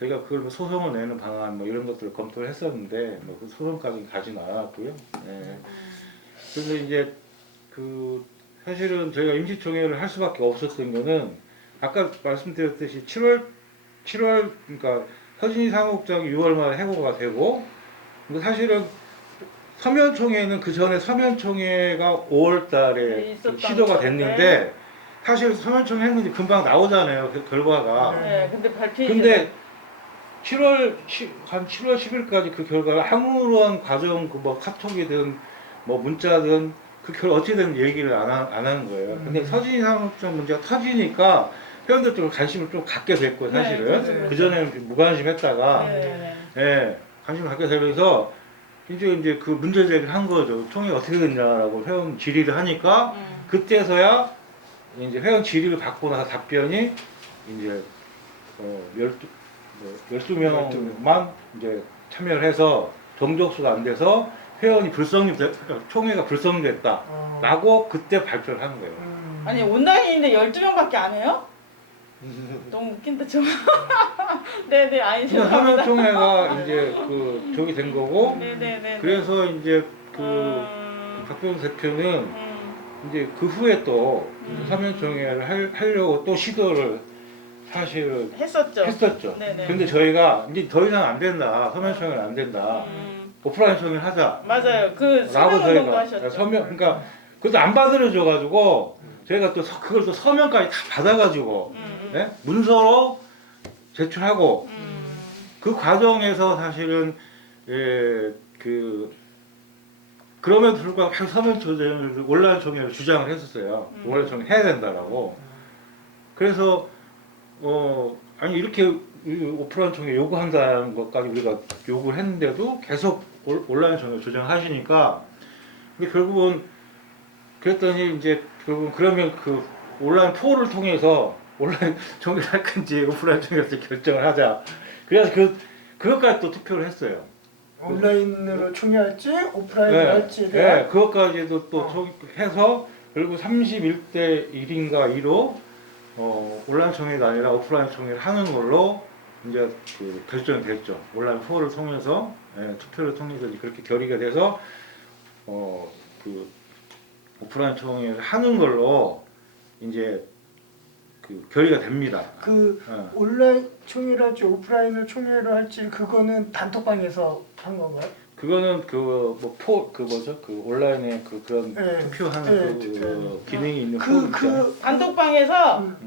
저희가 그걸 뭐 소송을 내는 방안 뭐 이런 것들을 검토를 했었는데 뭐 그 소송까지 가지는 않았고요. 예. 그래서 이제 사실은 저희가 임시총회를 할 수밖에 없었던 거는 아까 말씀드렸듯이 7월 그러니까 서진희 사무국장이 6월 말에 해고가 되고 근데 사실은 서면총회는 그 전에 서면총회가 5월 달에 시도가 됐는데 사실 서면총회 했는데 금방 나오잖아요. 그 결과가. 네, 근데 발표가 근데 7월 10일까지 그 결과를 아무런 과정 뭐 카톡이든 뭐 문자든 그 어찌든 얘기를 안 하는 거예요. 근데 서진희 사무국장 문제가 터지니까 회원들 쪽 관심을 좀 갖게 됐고 사실은 네, 그전에는 무관심했다가 예, 관심을 갖게 되면서 이제 그 문제 제기를 한 거죠. 총회 어떻게 됐냐라고 회원 질의를 하니까 그때서야 이제 회원 질의를 받고 나서 답변이 이제 12명만 이제 참여를 해서 정족수가 안 돼서 회원이 총회가 불성됐다라고 그때 발표를 하는 거예요. 아니 온라인인데 12명밖에 안 해요? 너무 웃긴다 좀. 네네 아니 죄송합니다. 서면총회가 이제 저기 된 거고 네네네. 그래서 이제 박병수 대표는 이제 그 후에 또 서면총회를 하려고 또 시도를 사실은 했었죠. 네네. 근데 저희가 이제 더 이상 안 된다. 서면총회는 안 된다. 오프라인 총회를 하자. 맞아요. 그 라고 서면운동도 하셨죠. 그러니까 그것도 안 받아들여져 가지고 저희가 또 그걸 또 서면까지 다 받아가지고 네? 문서로 제출하고 그 과정에서 사실은 그럼에도 불구하고 계속 서면 총회를 온라인 총회를 주장을 했었어요. 온라인 총회 해야 된다라고. 그래서 아니 이렇게 오프라인 총회 요구한다는 것까지 우리가 요구를 했는데도 계속 온라인 총회 주장하시니까 근데 결국은 그랬더니 이제 결국은 그러면 그 온라인 포를 통해서 온라인 총회를 할 건지 오프라인 총회에서 결정을 하자. 그래서 그것까지 또 투표를 했어요. 온라인으로 총회할지 오프라인으로 할지에 네, 대한 그것까지도 또 해서 결국 31대 1인가 2로 온라인 총회가 아니라 오프라인 총회를 하는 걸로 이제 그 결정이 됐죠. 온라인 포를 통해서 투표를 통해서 그렇게 결의가 돼서 그 오프라인 총회를 하는 걸로 이제 그 결의가 됩니다. 온라인 총회를 할지 오프라인으로 총회를 할지 그거는 단톡방에서 한 건가요? 그거는 그 온라인에 그런 투표하는 기능이 있는 포 있잖아요.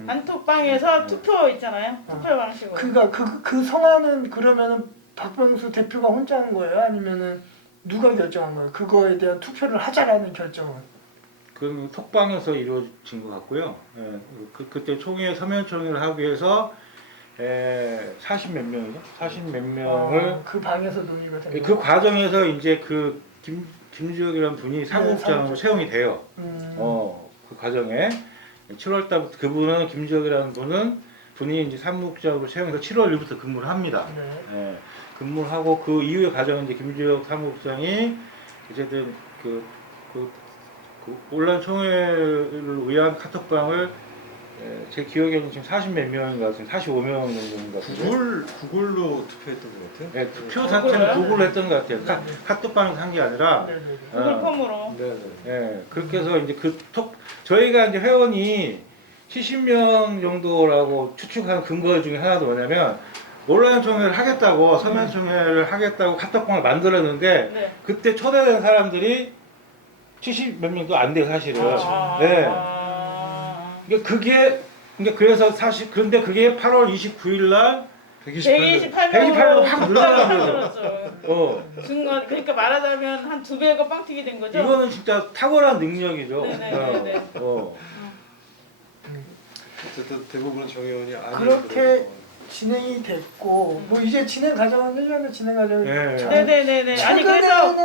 단톡방에서 투표 있잖아요. 투표 방식으로. 그러니까 그 성화는 그러면은 박병수 대표가 혼자 한 거예요? 아니면은 누가 결정한 거예요? 그거에 대한 투표를 하자라는 결정은? 그 톡방에서 이루어진 것 같고요. 그때 총회 서면 총회를 하기 위해서 40 몇 명이죠? 40 몇 명을 그 방에서 논의가 된 그 과정에서 이제 그 김주혁이라는 분이 사무국장으로 채용이 돼요. 그 과정에 7월 달부터 그분은 김주혁이라는 분이 이제 사무국장으로 채용해서 7월 1일부터 근무를 합니다. 근무를 하고 그 이후의 과정은 이제 김주혁 사무국장이 어쨌든 그 온라인 총회를 위한 카톡방을 제 기억에는 지금 40 몇 명인가 지금 45명 정도인가 구글로 투표했던 것 같아요. 네, 투표 자체는 구글로 했던 것 같아요. 카톡방에서 한 게 아니라 구글 폼으로. 네, 그렇게 해서 이제 저희가 이제 회원이 70명 정도라고 추측하는 근거 중에 하나도 뭐냐면 온라인 총회를 하겠다고 서면 총회를 하겠다고 카톡방을 만들었는데 그때 초대된 사람들이 70 몇 명도 안 돼요 사실은. 그래서 사실 그런데 그게 8월 29일 날 128명으로 확 늘어나면서 중간 그러니까 말하자면 한 2배가 빵튀기 된 거죠. 이거는 진짜 탁월한 능력이죠. 네네네. 어쨌든 대부분은 정의원이 그렇게 진행이 됐고 뭐 이제 진행 과정은 1년의 진행 과정이 네네네네. 아니 그래서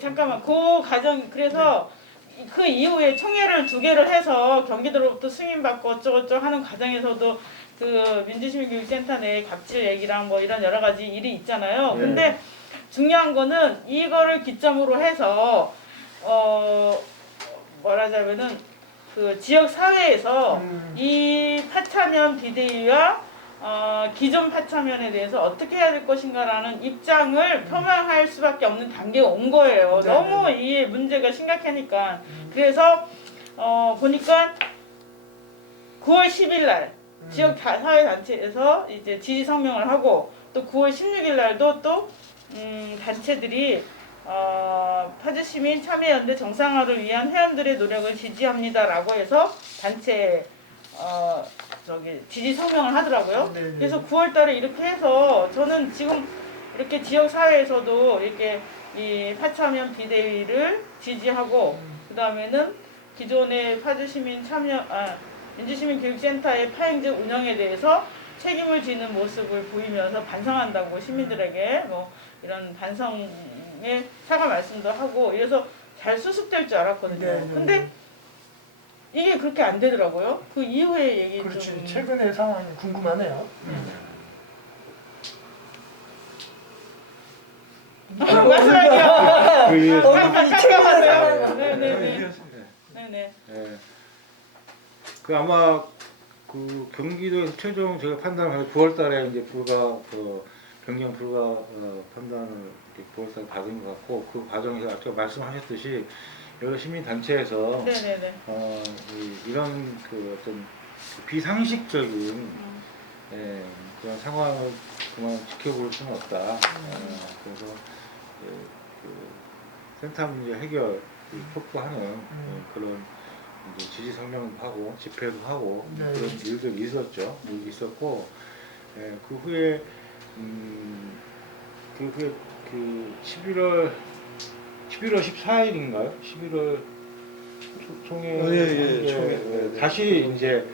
잠깐만 그 과정 그래서 그 이후에 총회를 2개를 해서 경기도로부터 승인받고 어쩌고저쩌고 하는 과정에서도 그 민주시민교육센터 내 갑질 얘기랑 뭐 이런 여러 가지 일이 있잖아요. 근데 중요한 거는 이거를 기점으로 해서 말하자면은 그 지역 사회에서 이 파차면 비대위와 기존 파차면에 대해서 어떻게 해야 될 것인가라는 입장을 표명할 수밖에 없는 단계가 온 거예요. 너무 이 문제가 심각하니까. 그래서 보니까 9월 10일 날 지역 사회단체에서 이제 지지 성명을 하고 또 9월 16일 날도 또 단체들이 파주시민 참여연대 정상화를 위한 회원들의 노력을 지지합니다라고 해서 단체 지지 성명을 하더라고요. 그래서 9월 달에 이렇게 해서 저는 지금 이렇게 지역 사회에서도 이렇게 이 파차면 비대위를 지지하고 그 다음에는 기존의 파주시민 민주시민교육센터의 파행제 운영에 대해서 책임을 지는 모습을 보이면서 반성한다고 시민들에게 뭐 이런 반성의 사과 말씀도 하고 이래서 잘 수습될 줄 알았거든요. 근데 이게 그렇게 안 되더라고요. 그 이후의 얘기 그렇지. 좀. 최근의 상황이 궁금하네요. 말씀할게요. 깜깜하세요. 네네. 그 아마 그 경기도에서 최종 제가 판단을 9월달에 이제 변경 불가 판단을 9월달에 받은 것 같고 그 과정에서 아까 말씀하셨듯이 여러 시민 단체에서 이런 그 어떤 비상식적인 그런 상황을 그만 지켜볼 수는 없다. 그래서 센터 문제 해결 촉구하는 그런 이제 지지 성명도 하고 집회도 하고 그런 일들이 있었고 그 후에 그 11월 14일인가요? 11월 총회 총회. 네. 다시 이제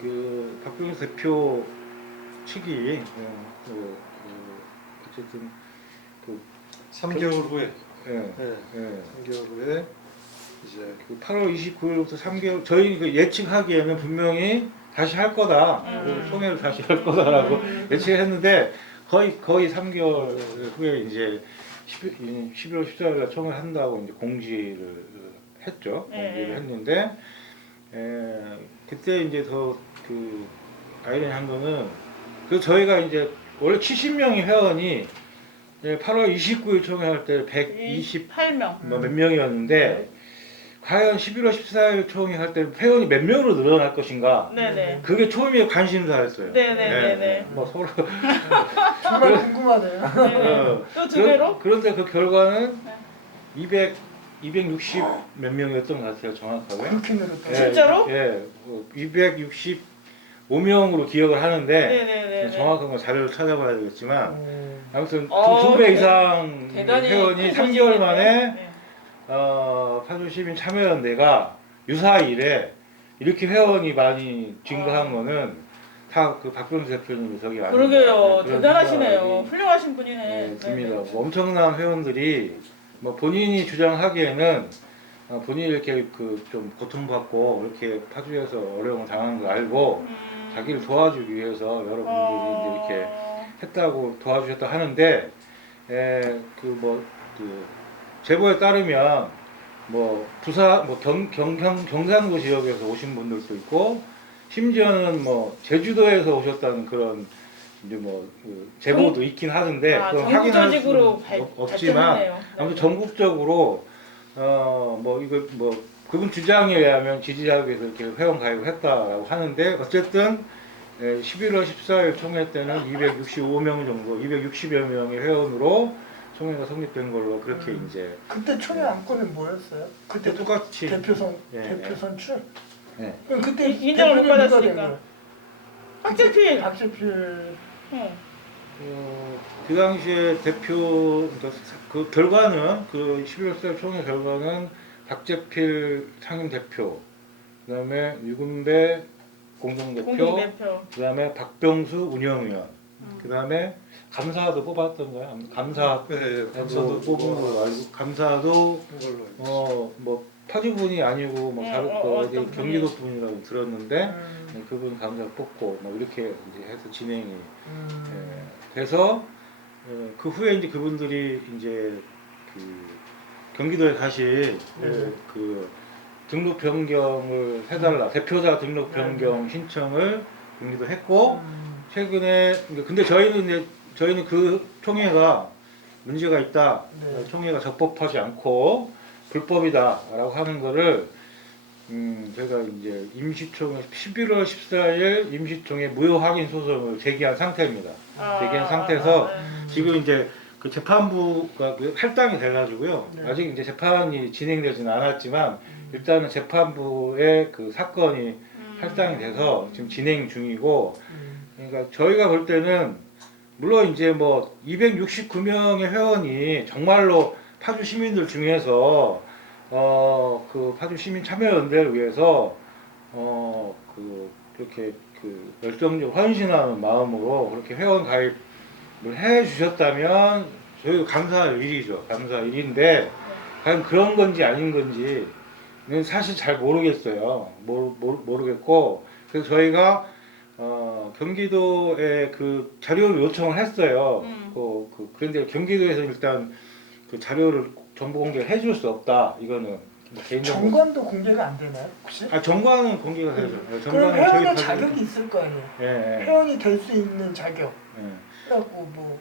그 박병수 대표 측이 어쨌든 그 3개월 후에 예, 네. 예. 3개월 후에 이제 그 8월 29일부터 3개월 저희 그 예측하기에는 분명히 다시 할 거다. 그 총회를 다시 할 거다라고 예측했는데 거의 3개월 후에 이제 11월 14일 날 총회를 한다고 이제 공지를 했죠. 공지를 했는데 그때 이제 더 그 아이러니한 거는 그 저희가 이제 원래 70명의 회원이 8월 29일 총회할 때 128명 8명. 몇 명이었는데 과연 11월 14일 총회할 때 회원이 몇 명으로 늘어날 것인가? 네네. 그게 초미의 관심사였어요. 네네네네. 뭐 서로 정말 궁금하네요. 어, 또 두 배로? 그런데 그 결과는 네. 260 몇 명이었던 것 같아요, 정확하게. 그렇게 늘었다. 진짜로? 예, 265명으로 기억을 하는데 네네네. 정확한 건 자료를 찾아봐야 되겠지만 아무튼 어, 2배 이상 대단히 회원이 큰 3개월 만에 네. 파주시민 참여연대가 유사일에 이렇게 회원이 많이 증가한 거는 다 그 박병수 대표님이 저기 아닌가 그러게요. 그런 대단하시네요. 생각이, 훌륭하신 분이네. 네, 듭니다. 네네. 뭐 엄청난 회원들이 뭐 본인이 주장하기에는 본인이 이렇게 그 좀 고통받고 이렇게 파주에서 어려움을 당하는 걸 알고 자기를 도와주기 위해서 여러분들이 이제 이렇게 했다고 도와주셨다 하는데 그 제보에 따르면 뭐 부산 뭐 경상도 지역에서 오신 분들도 있고 심지어는 뭐 제주도에서 오셨다는 그런 이제 그 제보도 있긴 하던데 그건 확인할 전국적으로 수는 없지만 발전했네요. 아무튼 전국적으로 뭐 이거 뭐 그분 주장에 의하면 지지자에서 이렇게 회원 가입을 했다라고 하는데 어쨌든 11월 14일 총회 때는 265명 정도, 260여 명의 회원으로 총회가 성립된 걸로 그렇게 이제 그때 총회 안건은 뭐였어요? 그때 똑같이 대표 예. 선출? 예. 그럼 그때 인정을 못 대표는 누가 받았으니까. 된 거예요? 박재필. 박재필. 응. 그 당시에 대표 그 결과는 그 11월 14일 총회 결과는 박재필 상임 대표, 그다음에 유근배 공동대표, 공동대표. 그다음에 박병수 운영위원, 그다음에 감사도 뽑았던가요? 감사 네, 감사도 뽑은 걸로 알고 감사도 걸로 알고 뭐 파주분이 아니고 뭐 다른 어디 어떤 경기도 분이라고 들었는데 음. 그분 감사 뽑고 뭐 이렇게 이제 해서 진행이 음. 돼서 그 후에 이제 그분들이 이제 그 경기도에 다시 그 등록 변경을 해달라 대표자 등록 변경 신청을 경기도 했고 최근에 근데 저희는 그 총회가 문제가 있다. 네. 총회가 적법하지 않고 불법이다라고 하는 거를 저희가 이제 임시총회 11월 14일 임시총회 무효 확인 소송을 제기한 상태입니다. 제기한 상태에서 지금 이제 그 재판부가 할당이 돼가지고요. 네. 아직 이제 재판이 진행되지는 않았지만 일단은 재판부의 그 사건이 할당이 돼서 지금 진행 중이고. 그러니까 저희가 볼 때는 물론 이제 뭐 269명의 회원이 정말로 파주 시민들 중에서 그 파주 시민 참여연대를 위해서 그렇게 그 열정적 헌신하는 마음으로 그렇게 회원 가입을 해 주셨다면 저희도 감사할 일이죠. 감사할 일인데 과연 그런 건지 아닌 건지는 사실 잘 모르겠어요. 모르겠고 그래서 저희가 경기도에 그 자료를 요청을 했어요. 그런데 경기도에서 일단 그 자료를 정보 공개를 해줄 수 없다. 이거는 뭐 개인적으로. 정관도 공개가 안 되나요 혹시? 정관은 공개가 되죠. 그럼 정관은 회원의 저희 자격이 있을 거 아니에요? 예. 회원이 될 수 있는 자격. 예. 그래갖고 뭐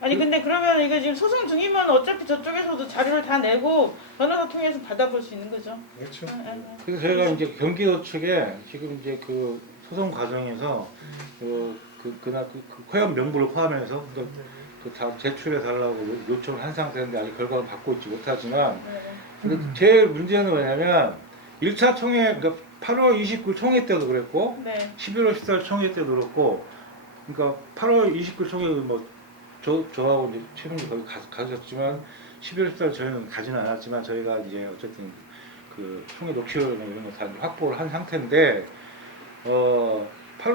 아니 근데 그러면 이거 지금 소송 중이면 어차피 저쪽에서도 자료를 다 내고 변호사 통해서 받아볼 수 있는 거죠. 그렇죠. 그래서 저희가 이제 경기도 측에 지금 이제 그 소송 과정에서 그날 그 회원 명부를 포함해서 다 제출해 달라고 요청을 한 상태인데 아직 결과는 받고 있지 못하지만 근데 제일 문제는 뭐냐면 1차 총회 그러니까 8월 29일 총회 때도 그랬고 네. 11월 14일 총회 때도 그렇고 그러니까 8월 29일 총회 뭐 저하고 이제 최근에 거기 가셨지만 11월 저희는 가지는 않았지만 저희가 이제 어쨌든 그 총회 녹취록 이런 거 다 확보를 한 상태인데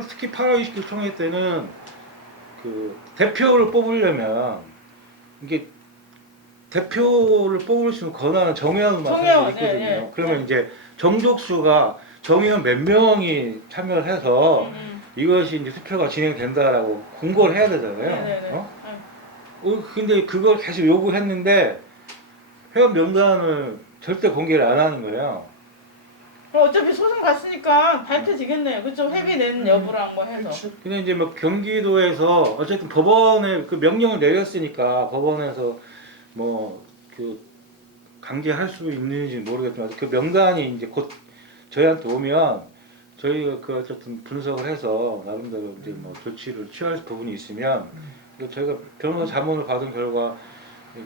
특히 8월 29일 총회 때는 그 대표를 뽑으려면 이게 대표를 뽑을 수 있는 권한은 정의원만 정의원, 있거든요. 네, 네. 그러면 이제 정족수가 정의원 몇 명이 참여를 해서 이것이 이제 투표가 진행된다라고 공고를 해야 되잖아요. 네네네. 근데 그걸 계속 요구했는데 회원 명단을 절대 공개를 안 하는 거예요. 어차피 소송 갔으니까 밝혀지겠네요. 그쪽 회비 낸 여부랑 뭐 해서. 그렇지. 근데 이제 뭐 경기도에서 어쨌든 법원에 그 명령을 내렸으니까 법원에서 뭐 그 강제할 수 있는지 모르겠지만 그 명단이 이제 곧 저희한테 오면 저희가 그 어쨌든 분석을 해서 나름대로 이제 뭐 조치를 취할 부분이 있으면 저희가 변호사 자문을 받은 결과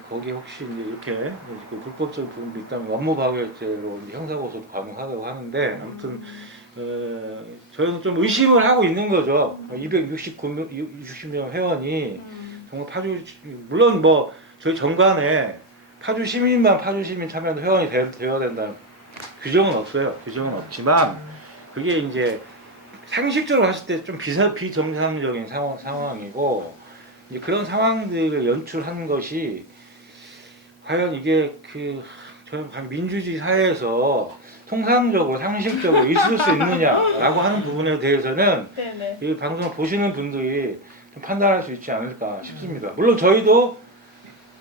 거기 혹시 이제 이렇게 그 불법적인 부분이 있다면 업무방해죄로 형사고소도 가능하다고 하는데 아무튼 저희는 좀 의심을 하고 있는 거죠. 260명 회원이 정말 물론 뭐 저희 정관에 파주 시민 참여하는 회원이 되어야 된다는 규정은 없어요. 규정은 없지만 그게 이제 상식적으로 봤을 때 좀 비정상적인 상황이고 이제 그런 상황들을 연출하는 것이 과연 이게 저희 민주주의 사회에서 통상적으로 상식적으로 있을 수 있느냐라고 하는 부분에 대해서는 네네. 이 방송을 보시는 분들이 좀 판단할 수 있지 않을까 싶습니다. 물론 저희도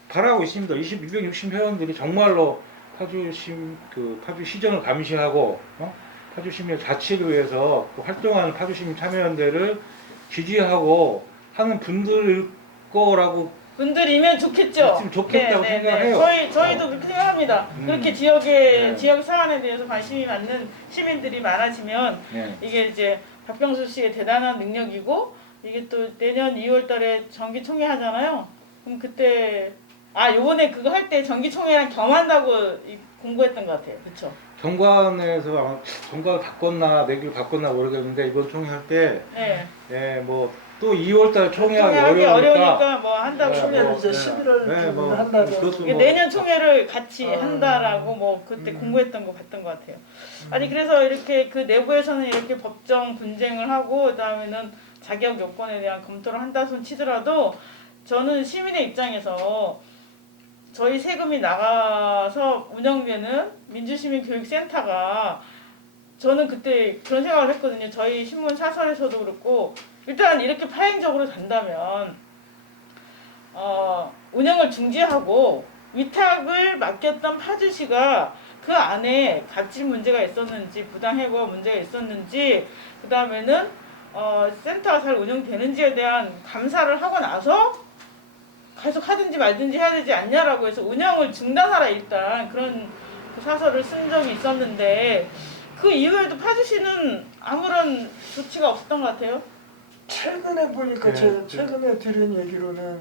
바라고 있습니다. 260 회원들이 정말로 파주시정을 감시하고 파주시민의 자치를 위해서 활동하는 파주시민 참여연대를 지지하고 하는 분들일 거라고 분들이면 좋겠죠. 있으면 좋겠다고 생각을 해요. 저희도 그렇게 생각합니다. 그렇게 지역 사안에 대해서 관심이 많는 시민들이 많아지면 네. 이게 이제 박병수 씨의 대단한 능력이고 이게 또 내년 2월달에 정기총회 하잖아요. 그럼 그때 요번에 그거 할 때 정기총회랑 겸한다고 공부했던 것 같아요. 그렇죠? 정관에서 아마 정관을 바꿨나 내기를 바꿨나 모르겠는데 이번 총회 할 때 네. 뭐 또 2월달 총회하기 총회하기 어려우니까 어려우니까 뭐 한다고. 네, 총회는 이제 뭐, 11월 뭐 한다고. 그것도 이게 뭐 내년 총회를 같이 아. 한다라고 뭐 그때 공부했던 거 봤던 것 같아요. 아니 그래서 이렇게 그 내부에서는 이렇게 법정 분쟁을 하고 그다음에는 자격 요건에 대한 검토를 한다 손 치더라도 저는 시민의 입장에서 저희 세금이 나가서 운영되는 민주시민교육센터가 저는 그때 그런 생각을 했거든요. 저희 신문 사설에서도 그렇고 일단 이렇게 파행적으로 간다면 운영을 중지하고 위탁을 맡겼던 파주시가 그 안에 갑질 문제가 있었는지 부당해고 문제가 있었는지 그 다음에는 센터가 잘 운영되는지에 대한 감사를 하고 나서 계속 하든지 말든지 해야 되지 않냐라고 해서 운영을 중단하라 일단 그런 그 사설을 쓴 적이 있었는데 그 이후에도 파주시는 아무런 조치가 없었던 것 같아요. 최근에 보니까 네, 제가 최근에 들은 얘기로는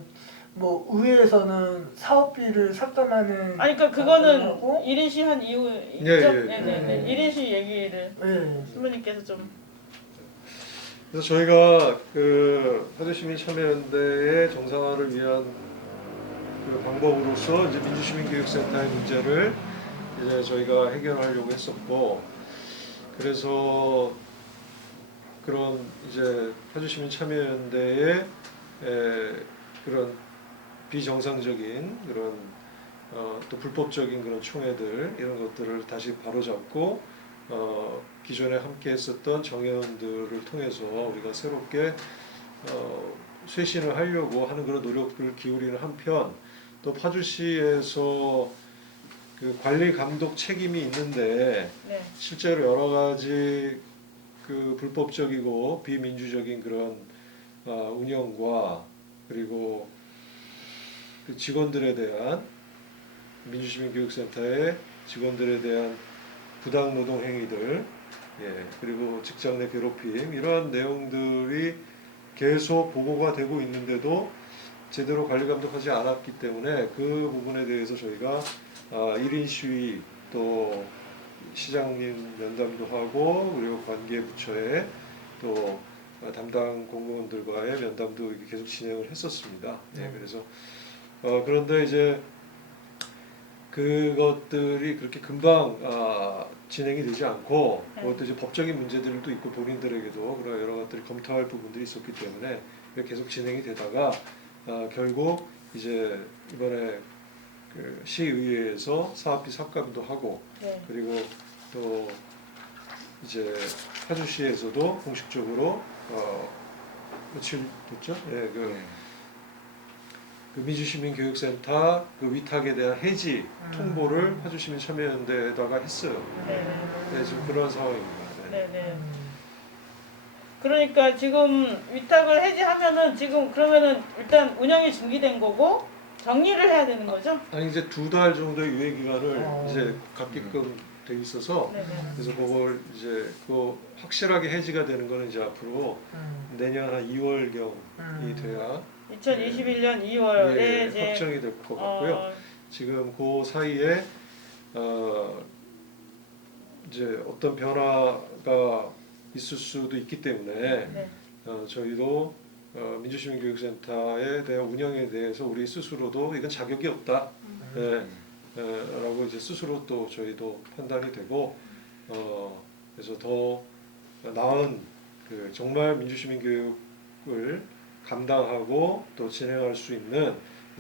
뭐 의회에서는 사업비를 삭감하는 그러니까 그거는 하고, 1인 시한 이후 있죠? 예. 네네네. 1인 시 얘기를 네. 신부님께서 좀. 그래서 저희가 그 파주시민 참여연대의 정상화를 위한 그 방법으로서 이제 민주시민교육센터의 문제를 이제 저희가 해결하려고 했었고, 그래서 그런 이제 파주시민 참여연대의 그런 비정상적인 그런 또 불법적인 그런 총회들 이런 것들을 다시 바로잡고 기존에 함께 했었던 정회원들을 통해서 우리가 새롭게 쇄신을 하려고 하는 그런 노력을 기울이는 한편 또 파주시에서 그 관리 감독 책임이 있는데 네. 실제로 여러 가지 그 불법적이고 비민주적인 그런 운영과 그리고 그 직원들에 대한 민주시민교육센터의 직원들에 대한 부당 노동 행위들, 그리고 직장 내 괴롭힘 이러한 내용들이 계속 보고가 되고 있는데도 제대로 관리 감독하지 않았기 때문에 그 부분에 대해서 저희가 1인 시위 또 시장님 면담도 하고 그리고 관계 부처에 또 담당 공무원들과의 면담도 이렇게 계속 진행을 했었습니다. 네. 그래서 그런데 이제 그것들이 그렇게 금방 진행이 되지 않고 네. 그것도 이제 법적인 문제들도 있고 본인들에게도 그런 여러 것들이 검토할 부분들이 있었기 때문에 계속 진행이 되다가 결국 이제 이번에 그 시의회에서 사업비 삭감도 하고 네. 그리고 또 이제 파주시에서도 공식적으로 며칠 됐죠? 예, 그 민주시민교육센터 그 위탁에 대한 해지 통보를 파주시민참여연대에다가 했어요. 네. 네, 지금 그런 상황입니다. 네. 네. 네. 그러니까 지금 위탁을 해지하면은 지금 그러면은 일단 운영이 중지된 거고 정리를 해야 되는 거죠? 아니 이제 2달 정도의 유예 기간을 어. 이제 갖게끔 돼 있어서 네. 네. 그래서 그걸 이제 그 확실하게 해지가 되는 거는 이제 앞으로 내년 한 2월경이 돼야 2021년 2월에 예, 이제 확정이 될 것 같고요. 지금 그 사이에 이제 어떤 변화가 있을 수도 있기 때문에 네. 저희도 민주시민교육센터에 대한 운영에 대해서 우리 스스로도 이건 자격이 없다. 예, 라고 이제 스스로 또 저희도 판단이 되고 그래서 더 나은 그 정말 민주시민 교육을 감당하고 또 진행할 수 있는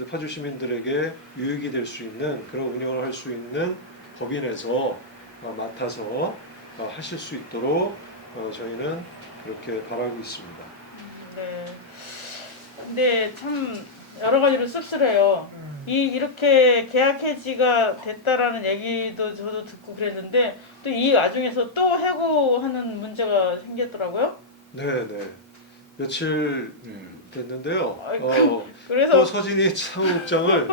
파주 시민들에게 유익이 될 수 있는 그런 운영을 할 수 있는 법인에서 맡아서 하실 수 있도록 저희는 그렇게 바라고 있습니다. 네. 근데 참 여러 가지로 씁쓸해요. 이렇게 계약 해지가 됐다라는 얘기도 저도 듣고 그랬는데 또 이 와중에서 또 해고하는 문제가 생겼더라고요. 네. 며칠 됐는데요. 그래서 또 서진이 사무국장을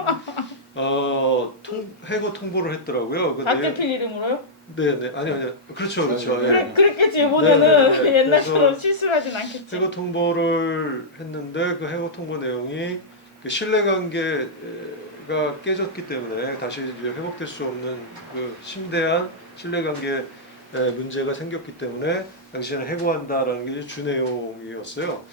해고 통보를 했더라고요. 근데 박대필 이름으로요? 네네 아니요 그렇죠. 예. 그랬겠지 이번에는 네. 옛날처럼 그래서 실수를 하진 않겠지. 해고 통보를 했는데 그 해고 통보 내용이 그 신뢰관계가 깨졌기 때문에 다시 이제 회복될 수 없는 그 심대한 신뢰관계 문제가 생겼기 때문에 당신은 해고한다라는 게 주 내용이었어요.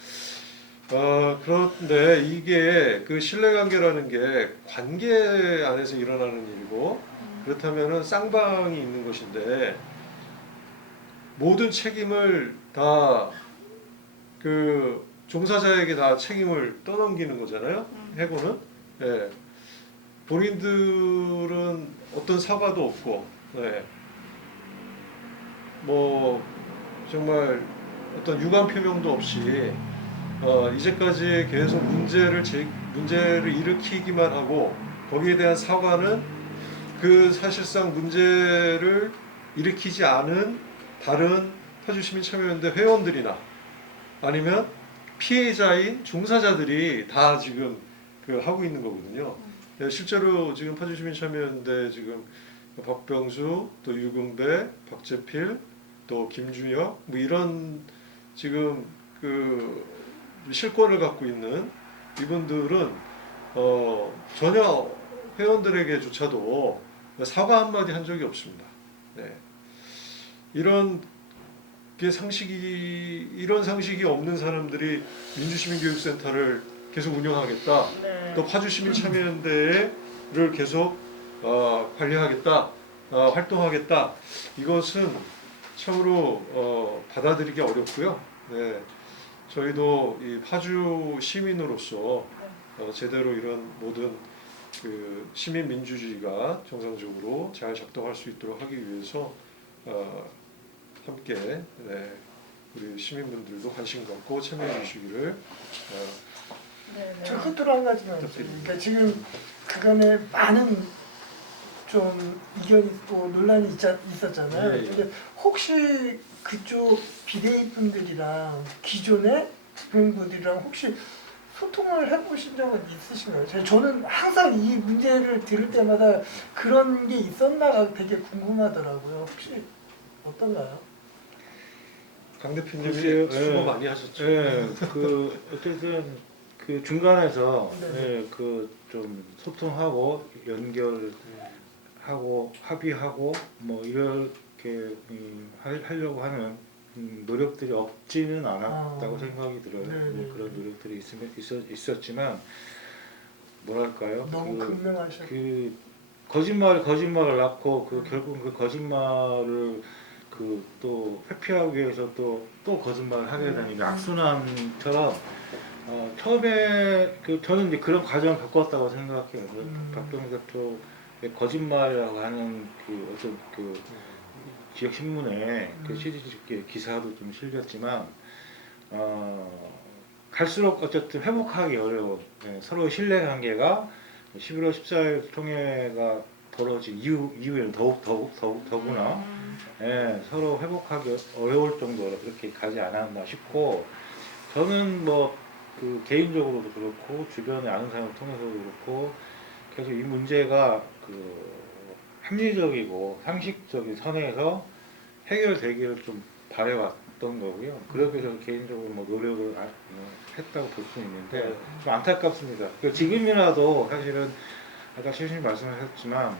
그런데 이게 그 신뢰관계라는 게 관계 안에서 일어나는 일이고 그렇다면은 쌍방이 있는 것인데 모든 책임을 다 그 종사자에게 다 책임을 떠넘기는 거잖아요. 해고는. 예. 본인들은 어떤 사과도 없고, 뭐 정말 어떤 유감 표명도 없이 이제까지 계속 문제를 일으키기만 하고 거기에 대한 사과는 그 사실상 문제를 일으키지 않은 다른 파주시민참여연대 회원들이나 아니면 피해자인 종사자들이 다 지금 그 하고 있는 거거든요. 실제로 지금 파주시민참여연대 지금 박병수, 또 유금배, 박재필, 또 김준혁 뭐 이런 지금 그 실권을 갖고 있는 이분들은 전혀 회원들에게조차도 사과 한마디 한 적이 없습니다. 네. 이런 상식이 없는 사람들이 민주시민교육센터를 계속 운영하겠다. 네. 또 파주시민참여연대를 계속 관리하겠다, 활동하겠다. 이것은 참으로 받아들이기 어렵고요. 네. 저희도 이 파주 시민으로서 제대로 이런 모든 그 시민 민주주의가 정상적으로 잘 작동할 수 있도록 하기 위해서 함께 우리 시민분들도 관심 갖고 참여해 주시기를 저 끝으로 한 가지만 그러니까 지금 그간에 많은 좀 이견이 있고 논란이 있었잖아요. 예. 근데 혹시 그쪽 비대위 분들이랑 기존의 부분들이랑 혹시 소통을 해보신 적은 있으신가요? 저는 항상 이 문제를 들을 때마다 그런 게 있었나가 되게 궁금하더라고요. 혹시 어떤가요? 강 대표님이 글쎄요, 수고 예. 많이 하셨죠. 그 어쨌든 그 중간에서 네. 그 좀 소통하고 연결하고 합의하고 뭐 이렇게 하려고 하는 노력들이 없지는 않았다고 아. 생각이 들어요. 네네. 그런 노력들이 있었지만 뭐랄까요? 너무 극명하셨. 그 거짓말을 낳고 결국 그 거짓말을 또 회피하기 위해서 또 거짓말을 하게 되는 게 악순환처럼 처음에 저는 이제 그런 과정을 겪었다고 생각해요. 박병희 대표의 거짓말이라고 하는 어떤 지역 신문에 시리즈 기사도 좀 실렸지만 갈수록 어쨌든 회복하기 어려운 서로의 신뢰관계가 11월 14일 총회가 벌어진 이후에는 더구나 서로 회복하기 어려울 정도로 그렇게 가지 않았나 싶고 저는 개인적으로도 그렇고 주변에 아는 사람을 통해서도 그렇고 계속 이 문제가 합리적이고 상식적인 선에서 해결되기를 좀 바래왔던 거고요. 그러기 위해서 개인적으로 노력을 했다고 볼 수 있는데 좀 안타깝습니다. 지금이라도 사실은 아까 실장님 말씀하셨지만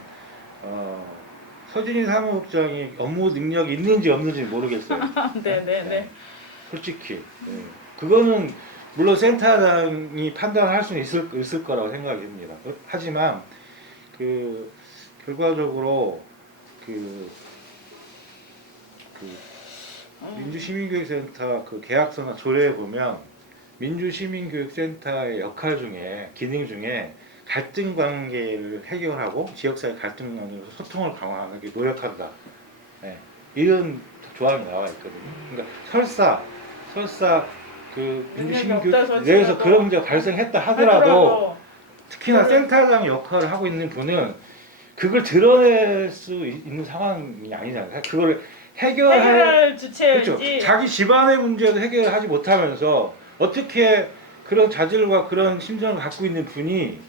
서진희 사무국장이 업무 능력이 있는지 없는지 모르겠어요. 네네네. 솔직히 그거는 물론 센터장이 판단할 수는 있을 거라고 생각이 듭니다. 하지만 결과적으로 민주시민교육센터 계약서나 조례에 보면 민주시민교육센터의 역할 중에 기능 중에 갈등 관계를 해결하고 지역사회 갈등 관계로 소통을 강화하기 노력한다. 이런 조항이 나와 있거든요. 그러니까 설사 민주시민교육 내에서 그런 문제가 발생했다 하더라도 특히나 센터장 역할을 하고 있는 분은 그걸 드러낼 수 있는 상황이 아니잖아요. 그걸 해결할 주체인지 그렇죠. 자기 집안의 문제도 해결하지 못하면서 어떻게 그런 자질과 그런 심정을 갖고 있는 분이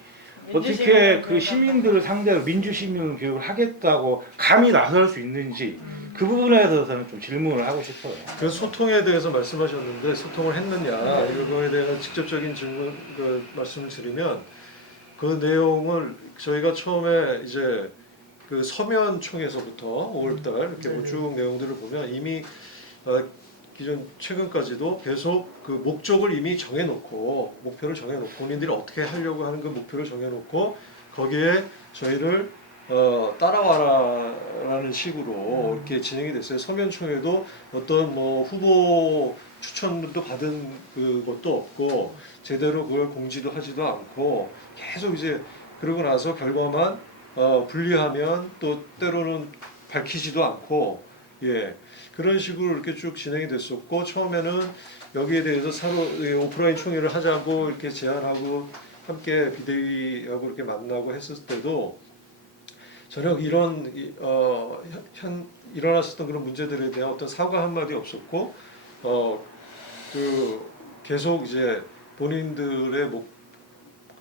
어떻게 그 시민들을 상대로 민주시민 교육을 하겠다고 감히 나설 수 있는지 그 부분에 대해서는 좀 질문을 하고 싶어요. 그 소통에 대해서 말씀하셨는데 소통을 했느냐 이거에 대한 직접적인 질문 말씀을 드리면 그 내용을 저희가 처음에 이제 그 서면총에서부터 5월달 이렇게 쭉 내용들을 보면 이미 기존 최근까지도 계속 그 목적을 이미 정해놓고 목표를 정해놓고 본인들이 어떻게 하려고 하는 그 목표를 정해놓고 거기에 저희를 따라와라라는 식으로 이렇게 진행이 됐어요. 서면총회도 어떤 후보 추천도 받은 것도 없고 제대로 그걸 공지도 하지도 않고 계속 이제 그러고 나서 결과만 분리하면 또 때로는 밝히지도 않고 그런 식으로 이렇게 쭉 진행이 됐었고 처음에는 여기에 대해서 서로 오프라인 총회를 하자고 이렇게 제안하고 함께 비대위하고 이렇게 만나고 했을 때도 전혀 이런 일어났었던 그런 문제들에 대한 어떤 사과 한마디 없었고 계속 이제 본인들의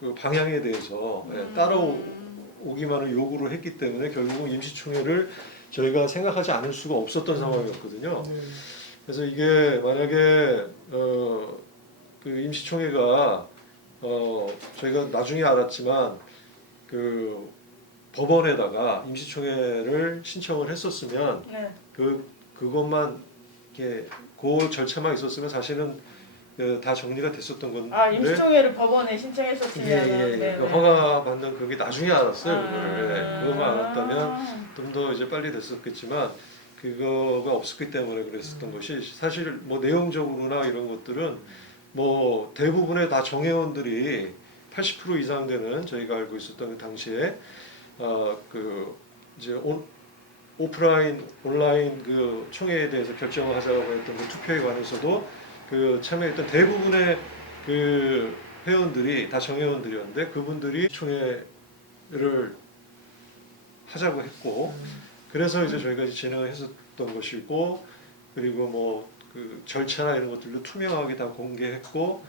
그 방향에 대해서 따라오기만을 요구를 했기 때문에 결국은 임시총회를 저희가 생각하지 않을 수가 없었던 상황이었거든요. 그래서 이게 만약에 그 임시총회가 저희가 나중에 알았지만 그 법원에다가 임시총회를 신청을 했었으면 그것만 이렇게 그 절차만 있었으면 사실은 다 정리가 됐었던 건데. 임시총회를 법원에 신청했었으면 허가 받는 그게 나중에 알았어요. 그것만 알았다면 좀 더 이제 빨리 됐었겠지만 그거가 없었기 때문에 그랬었던 것이 사실 내용적으로나 이런 것들은 대부분의 다 정회원들이 80% 이상 되는 저희가 알고 있었던 그 당시에 이제 오프라인 온라인 그 총회에 대해서 결정을 하자고 했던 그 투표에 관해서도 그 참여했던 대부분의 그 회원들이 다 정회원들이었는데 그분들이 총회를 하자고 했고 그래서 이제 저희가 이제 진행을 했었던 것이고 그리고 그 절차나 이런 것들도 투명하게 다 공개했고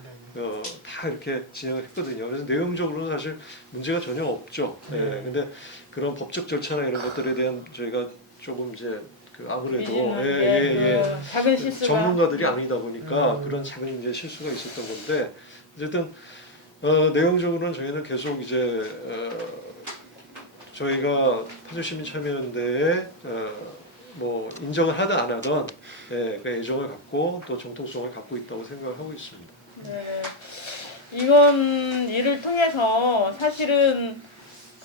다 이렇게 진행을 했거든요. 그래서 내용적으로는 사실 문제가 전혀 없죠. 근데 그런 법적 절차나 이런 것들에 대한 저희가 조금 이제 아무래도 작은 실수가 전문가들이 아니다 보니까 그런 작은 이제 실수가 있었던 건데 어쨌든 내용적으로는 저희는 계속 이제 저희가 파주시민참여연대에 뭐 인정을 하든 안 하든 그 애정을 갖고 또 정통성을 갖고 있다고 생각을 하고 있습니다. 네. 이번 일을 통해서 사실은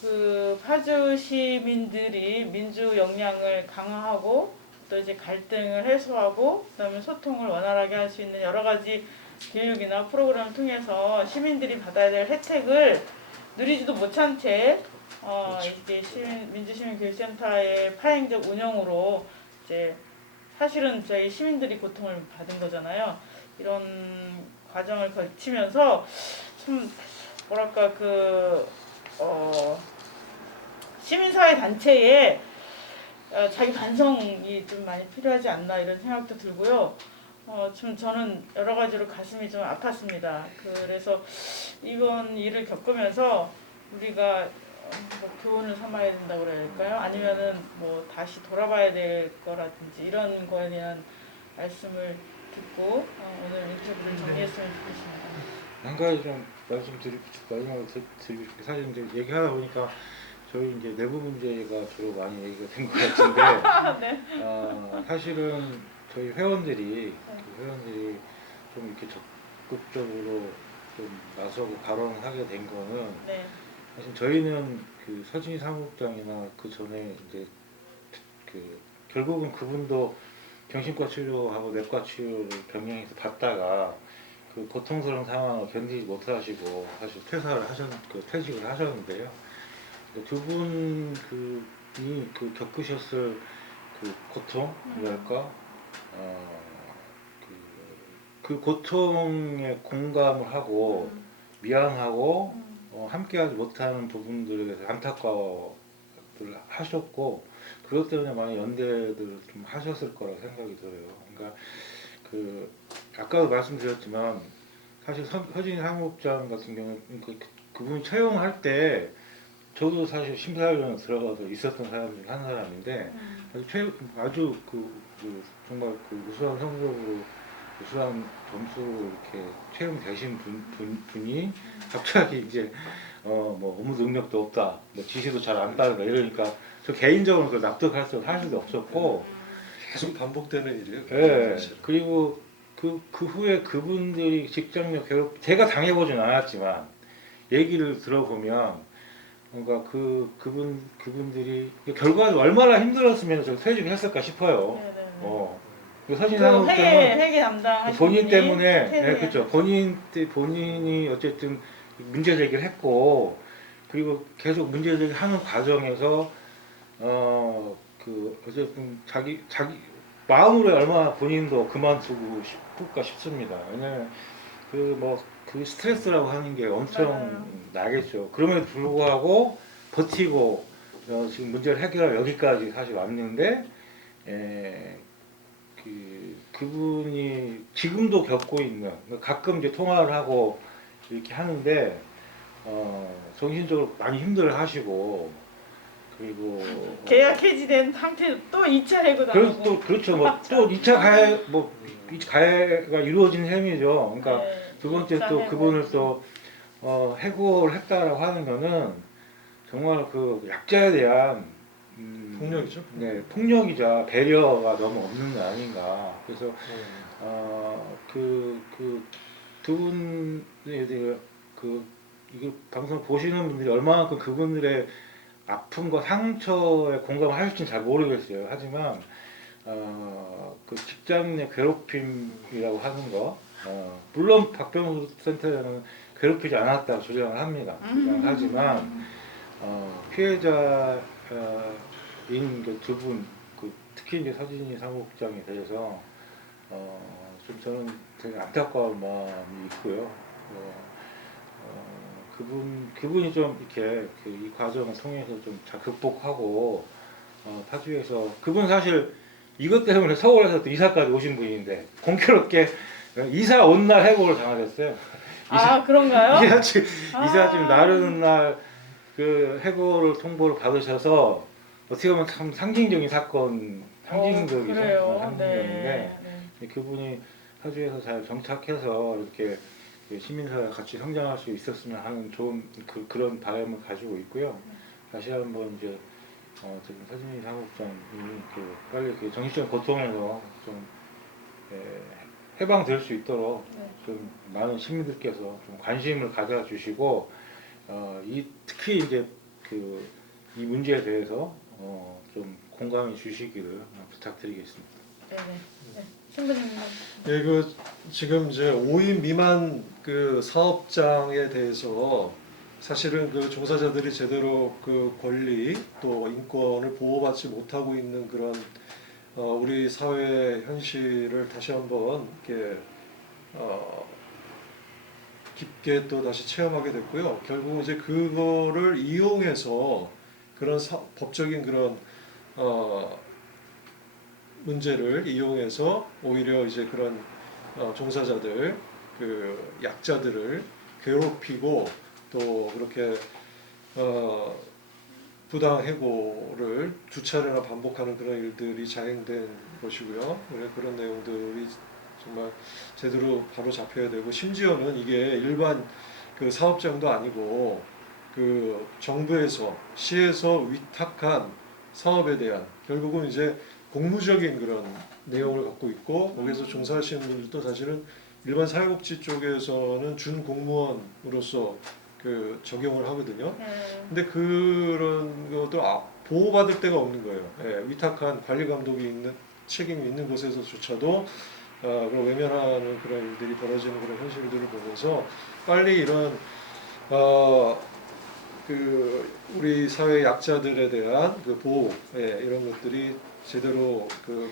그 파주 시민들이 민주 역량을 강화하고 또 이제 갈등을 해소하고 그다음에 소통을 원활하게 할 수 있는 여러 가지 교육이나 프로그램을 통해서 시민들이 받아야 될 혜택을 누리지도 못한 채 그렇죠. 이제 민주시민교육센터의 파행적 운영으로 이제 사실은 저희 시민들이 고통을 받은 거잖아요. 이런 과정을 거치면서 참 뭐랄까 시민사회 단체에 자기 반성이 좀 많이 필요하지 않나 이런 생각도 들고요. 좀 저는 여러 가지로 가슴이 좀 아팠습니다. 그래서 이번 일을 겪으면서 우리가 뭐 교훈을 삼아야 된다고 그래야 할까요? 아니면은 뭐 다시 돌아봐야 될 거라든지 이런 거에 대한 말씀을 듣고 오늘 인터뷰를 정리했으면 좋겠습니다. 한 가지 좀 마지막으로 드리고 싶은 게 사실 이제 얘기하다 보니까 저희 이제 내부 문제가 주로 많이 얘기가 된 것 같은데 네. 사실은 저희 회원들이 좀 이렇게 적극적으로 좀 나서고 발언을 하게 된 거는 네. 사실 저희는 그 서진희 사무국장이나 그 전에 이제 그 결국은 그분도 정신과 치료하고 내과 치료를 병행해서 받다가 그 고통스러운 상황을 견디지 못하시고 사실 퇴직을 하셨는데요. 두 분이 겪으셨을 그 고통이랄까, 그 고통에 공감을 하고 미안하고 함께하지 못하는 부분들에 대해서 안타까워를 하셨고 그것 때문에 많은 연대들을 좀 하셨을 거라고 생각이 들어요. 그러니까 아까도 말씀드렸지만 사실 서진희 사무국장 같은 경우는 그분이 채용할 때 저도 사실 심사위원회 들어가서 있었던 사람 중에 한 사람인데 아주 정말 우수한 성적으로 우수한 점수로 이렇게 채용되신 분이 갑자기 이제 뭐 업무 능력도 없다, 뭐 지시도 잘 안 따른다 이러니까 저 개인적으로 그걸 납득할 수도 없었고 계속 반복되는 일이에요. 예. 사실은. 그리고 그 후에 그분들이 직장력 제가 당해보진 않았지만 얘기를 들어보면 뭔가 그분들이 결과는 얼마나 힘들었으면 저 퇴직했을까 싶어요. 네네네. 서진 그 사무국장은 회계 담당하신 본인 분이 때문에 퇴직을 그렇죠. 본인이 어쨌든 문제 제기를 했고 그리고 계속 문제 제기하는 과정에서 어쨌든 자기 마음으로 얼마나 본인도 그만두고 싶을까 싶습니다. 왜냐면 그 스트레스라고 하는 게 엄청 맞아요. 나겠죠. 그럼에도 불구하고 버티고 지금 문제를 해결하러 여기까지 사실 왔는데 그분이 지금도 겪고 있는 가끔 이제 통화를 하고 이렇게 하는데 정신적으로 많이 힘들어하시고 그리고 계약 해지된 상태로 또 2차 해고 당하고. 또 그렇죠. 또 2차 가해가 이루어진 셈이죠. 그러니까 네, 두 번째 2차 또 해고. 그분을 또 해고를 했다라고 하는 거는 정말 그 약자에 대한 폭력이죠. 네, 폭력이자 배려가 너무 없는 거 아닌가. 그래서 두 분에 대해 이거 방송 보시는 분들이 얼마만큼 그분들의 아픔과 상처에 공감을 하실지는 잘 모르겠어요. 하지만 그 직장 내 괴롭힘이라고 하는 거 물론 박병수 센터장은 괴롭히지 않았다고 주장을 합니다. 주장을 하지만 피해자인 그 두 분, 특히 이제 서진희 사무국장에 대해서 좀 저는 되게 안타까운 마음이 있고요. 그분이 좀 이렇게 이 과정을 통해서 좀 잘 극복하고 파주에서 그분 사실 이것 때문에 서울에서 또 이사까지 오신 분인데 공교롭게 이사 온 날 해고를 당하셨어요. 그런가요? 이사 집 나르는 날 그 해고를 통보를 받으셔서 어떻게 보면 참 상징적인 상징적이죠. 그래요. 상징적인데 네. 그분이 파주에서 잘 정착해서 이렇게 시민사회와 같이 성장할 수 있었으면 하는 좋은 그런 바람을 가지고 있고요. 다시 한번 이제 지금 서진희 사무국장이 빨리 정신적 고통에서 좀 해방될 수 있도록 네. 좀 많은 시민들께서 좀 관심을 가져주시고 특히 이제 이 문제에 대해서 좀 공감해 주시기를 부탁드리겠습니다. 네네. 네. 신부님. 예, 지금 이제 5인 미만 사업장에 대해서 사실은 종사자들이 제대로 권리 또 인권을 보호받지 못하고 있는 그런 우리 사회의 현실을 다시 한번 이렇게 깊게 또 다시 체험하게 됐고요. 결국 이제 그거를 이용해서 그런 법적인 그런 문제를 이용해서 오히려 이제 그런 종사자들, 약자들을 괴롭히고 또 그렇게 부당 해고를 두 차례나 반복하는 그런 일들이 자행된 것이고요. 그런 내용들이 정말 제대로 바로 잡혀야 되고, 심지어는 이게 일반 사업장도 아니고 정부에서 시에서 위탁한 사업에 대한 결국은 이제 공무적인 그런 내용을 갖고 있고, 거기서 종사하시는 분들도 사실은 일반 사회복지 쪽에서는 준공무원으로서 적용을 하거든요. 근데 그런 것도 보호받을 데가 없는 거예요. 예, 위탁한 관리 감독이 있는 책임이 있는 곳에서조차도 그런 외면하는 그런 일들이 벌어지는 그런 현실들을 보면서 빨리 이런 우리 사회 약자들에 대한 보호, 이런 것들이 제대로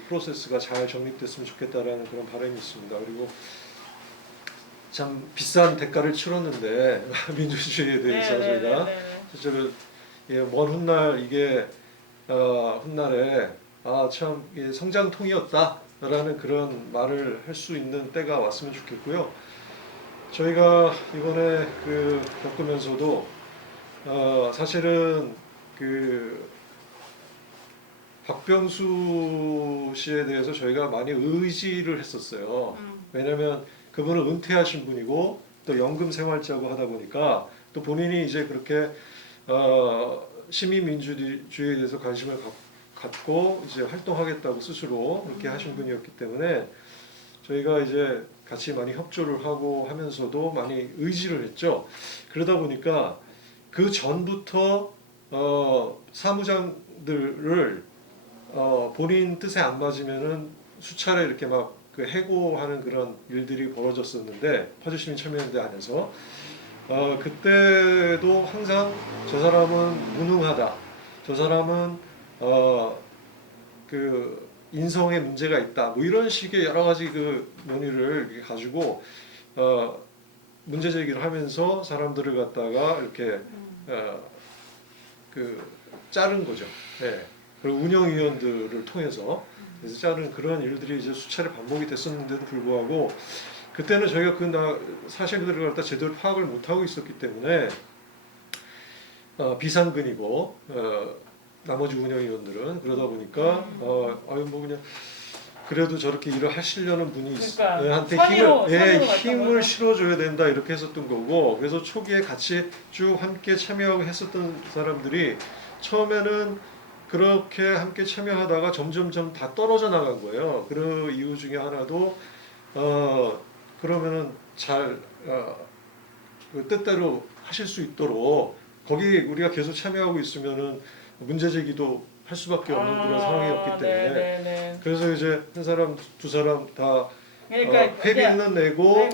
프로세스가 잘 정립됐으면 좋겠다라는 그런 바람이 있습니다. 그리고 참 비싼 대가를 치렀는데 민주주의에 대해서 저희가 실제로 먼 훗날 이게 훗날에 참 성장통이었다라는 그런 말을 할 수 있는 때가 왔으면 좋겠고요. 저희가 이번에 겪으면서도 사실은 박병수 씨에 대해서 저희가 많이 의지를 했었어요. 왜냐하면 그분은 은퇴하신 분이고 또 연금 생활자고 하다 보니까 또 본인이 이제 그렇게 시민 민주주의에 대해서 관심을 갖고 이제 활동하겠다고 스스로 그렇게 하신 분이었기 때문에 저희가 이제 같이 많이 협조를 하고 하면서도 많이 의지를 했죠. 그러다 보니까 그 전부터 사무장들을 본인 뜻에 안 맞으면은 수차례 이렇게 막 해고하는 그런 일들이 벌어졌었는데, 파주시민참여연대 안에서 그때도 항상 저 사람은 무능하다, 저 사람은 인성에 문제가 있다, 뭐 이런 식의 여러 가지 논의를 가지고 문제 제기를 하면서 사람들을 갖다가 이렇게 자른 거죠. 네. 그리고 운영위원들을 통해서 그래서 자른 그런 일들이 이제 수차례 반복이 됐었는데도 불구하고 그때는 저희가 사실들을 갖다 제대로 파악을 못 하고 있었기 때문에 비상근이고 나머지 운영위원들은 그러다 보니까 그냥 그래도 저렇게 일을 하시려는 분이 한테 힘을 실어줘야 된다 이렇게 했었던 거고, 그래서 초기에 같이 쭉 함께 참여하고 했었던 사람들이 처음에는 그렇게 함께 참여하다가 점점점 다 떨어져 나간 거예요. 그 이유 중에 하나도 그러면은 잘 뜻대로 하실 수 있도록 거기 우리가 계속 참여하고 있으면은 문제 제기도 할 수밖에 없는 그런 상황이었기 때문에 그래서 이제 한 사람 두 사람 다 회비는 내고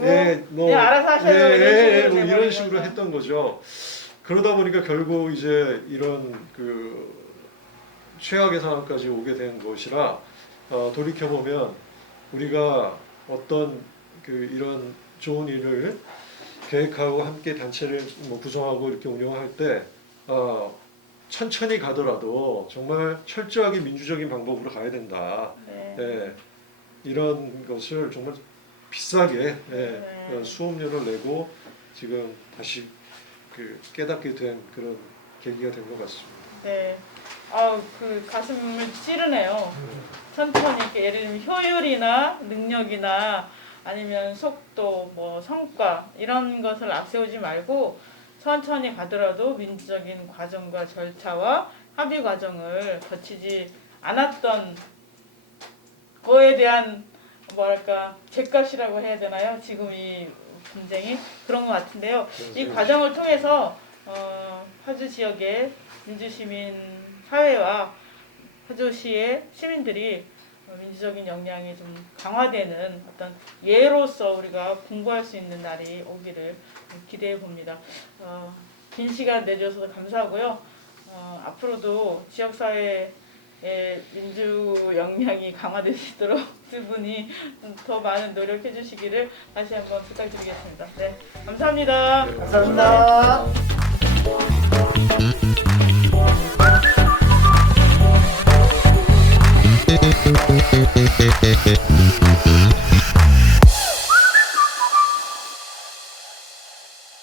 알아서 하셔요 이런 식으로 했던 거죠. 그러다 보니까 결국 이제 이런 최악의 상황까지 오게 된 것이라 돌이켜 보면 우리가 어떤 이런 좋은 일을 계획하고 함께 단체를 구성하고 이렇게 운영할 때 천천히 가더라도 정말 철저하게 민주적인 방법으로 가야 된다. 이런 것을 정말 비싸게 수업료를 내고 지금 다시 깨닫게 된 그런 계기가 된 것 같습니다. 네. 가슴을 찌르네요. 천천히 이렇게 예를 들면 효율이나 능력이나 아니면 속도, 성과 이런 것을 앞세우지 말고 천천히 가더라도 민주적인 과정과 절차와 합의 과정을 거치지 않았던 거에 대한 뭐랄까 죗값이라고 해야 되나요? 지금 이 분쟁이 그런 것 같은데요. 이 과정을 통해서 파주 지역의 민주시민 사회와 파주시의 시민들이 민주적인 역량이 좀 강화되는 어떤 예로서 우리가 공부할 수 있는 날이 오기를 기대해 봅니다. 긴 시간 내주셔서 감사하고요. 앞으로도 지역사회의 민주 역량이 강화되시도록 두 분이 더 많은 노력해 주시기를 다시 한번 부탁드리겠습니다. 네, 감사합니다. 감사합니다.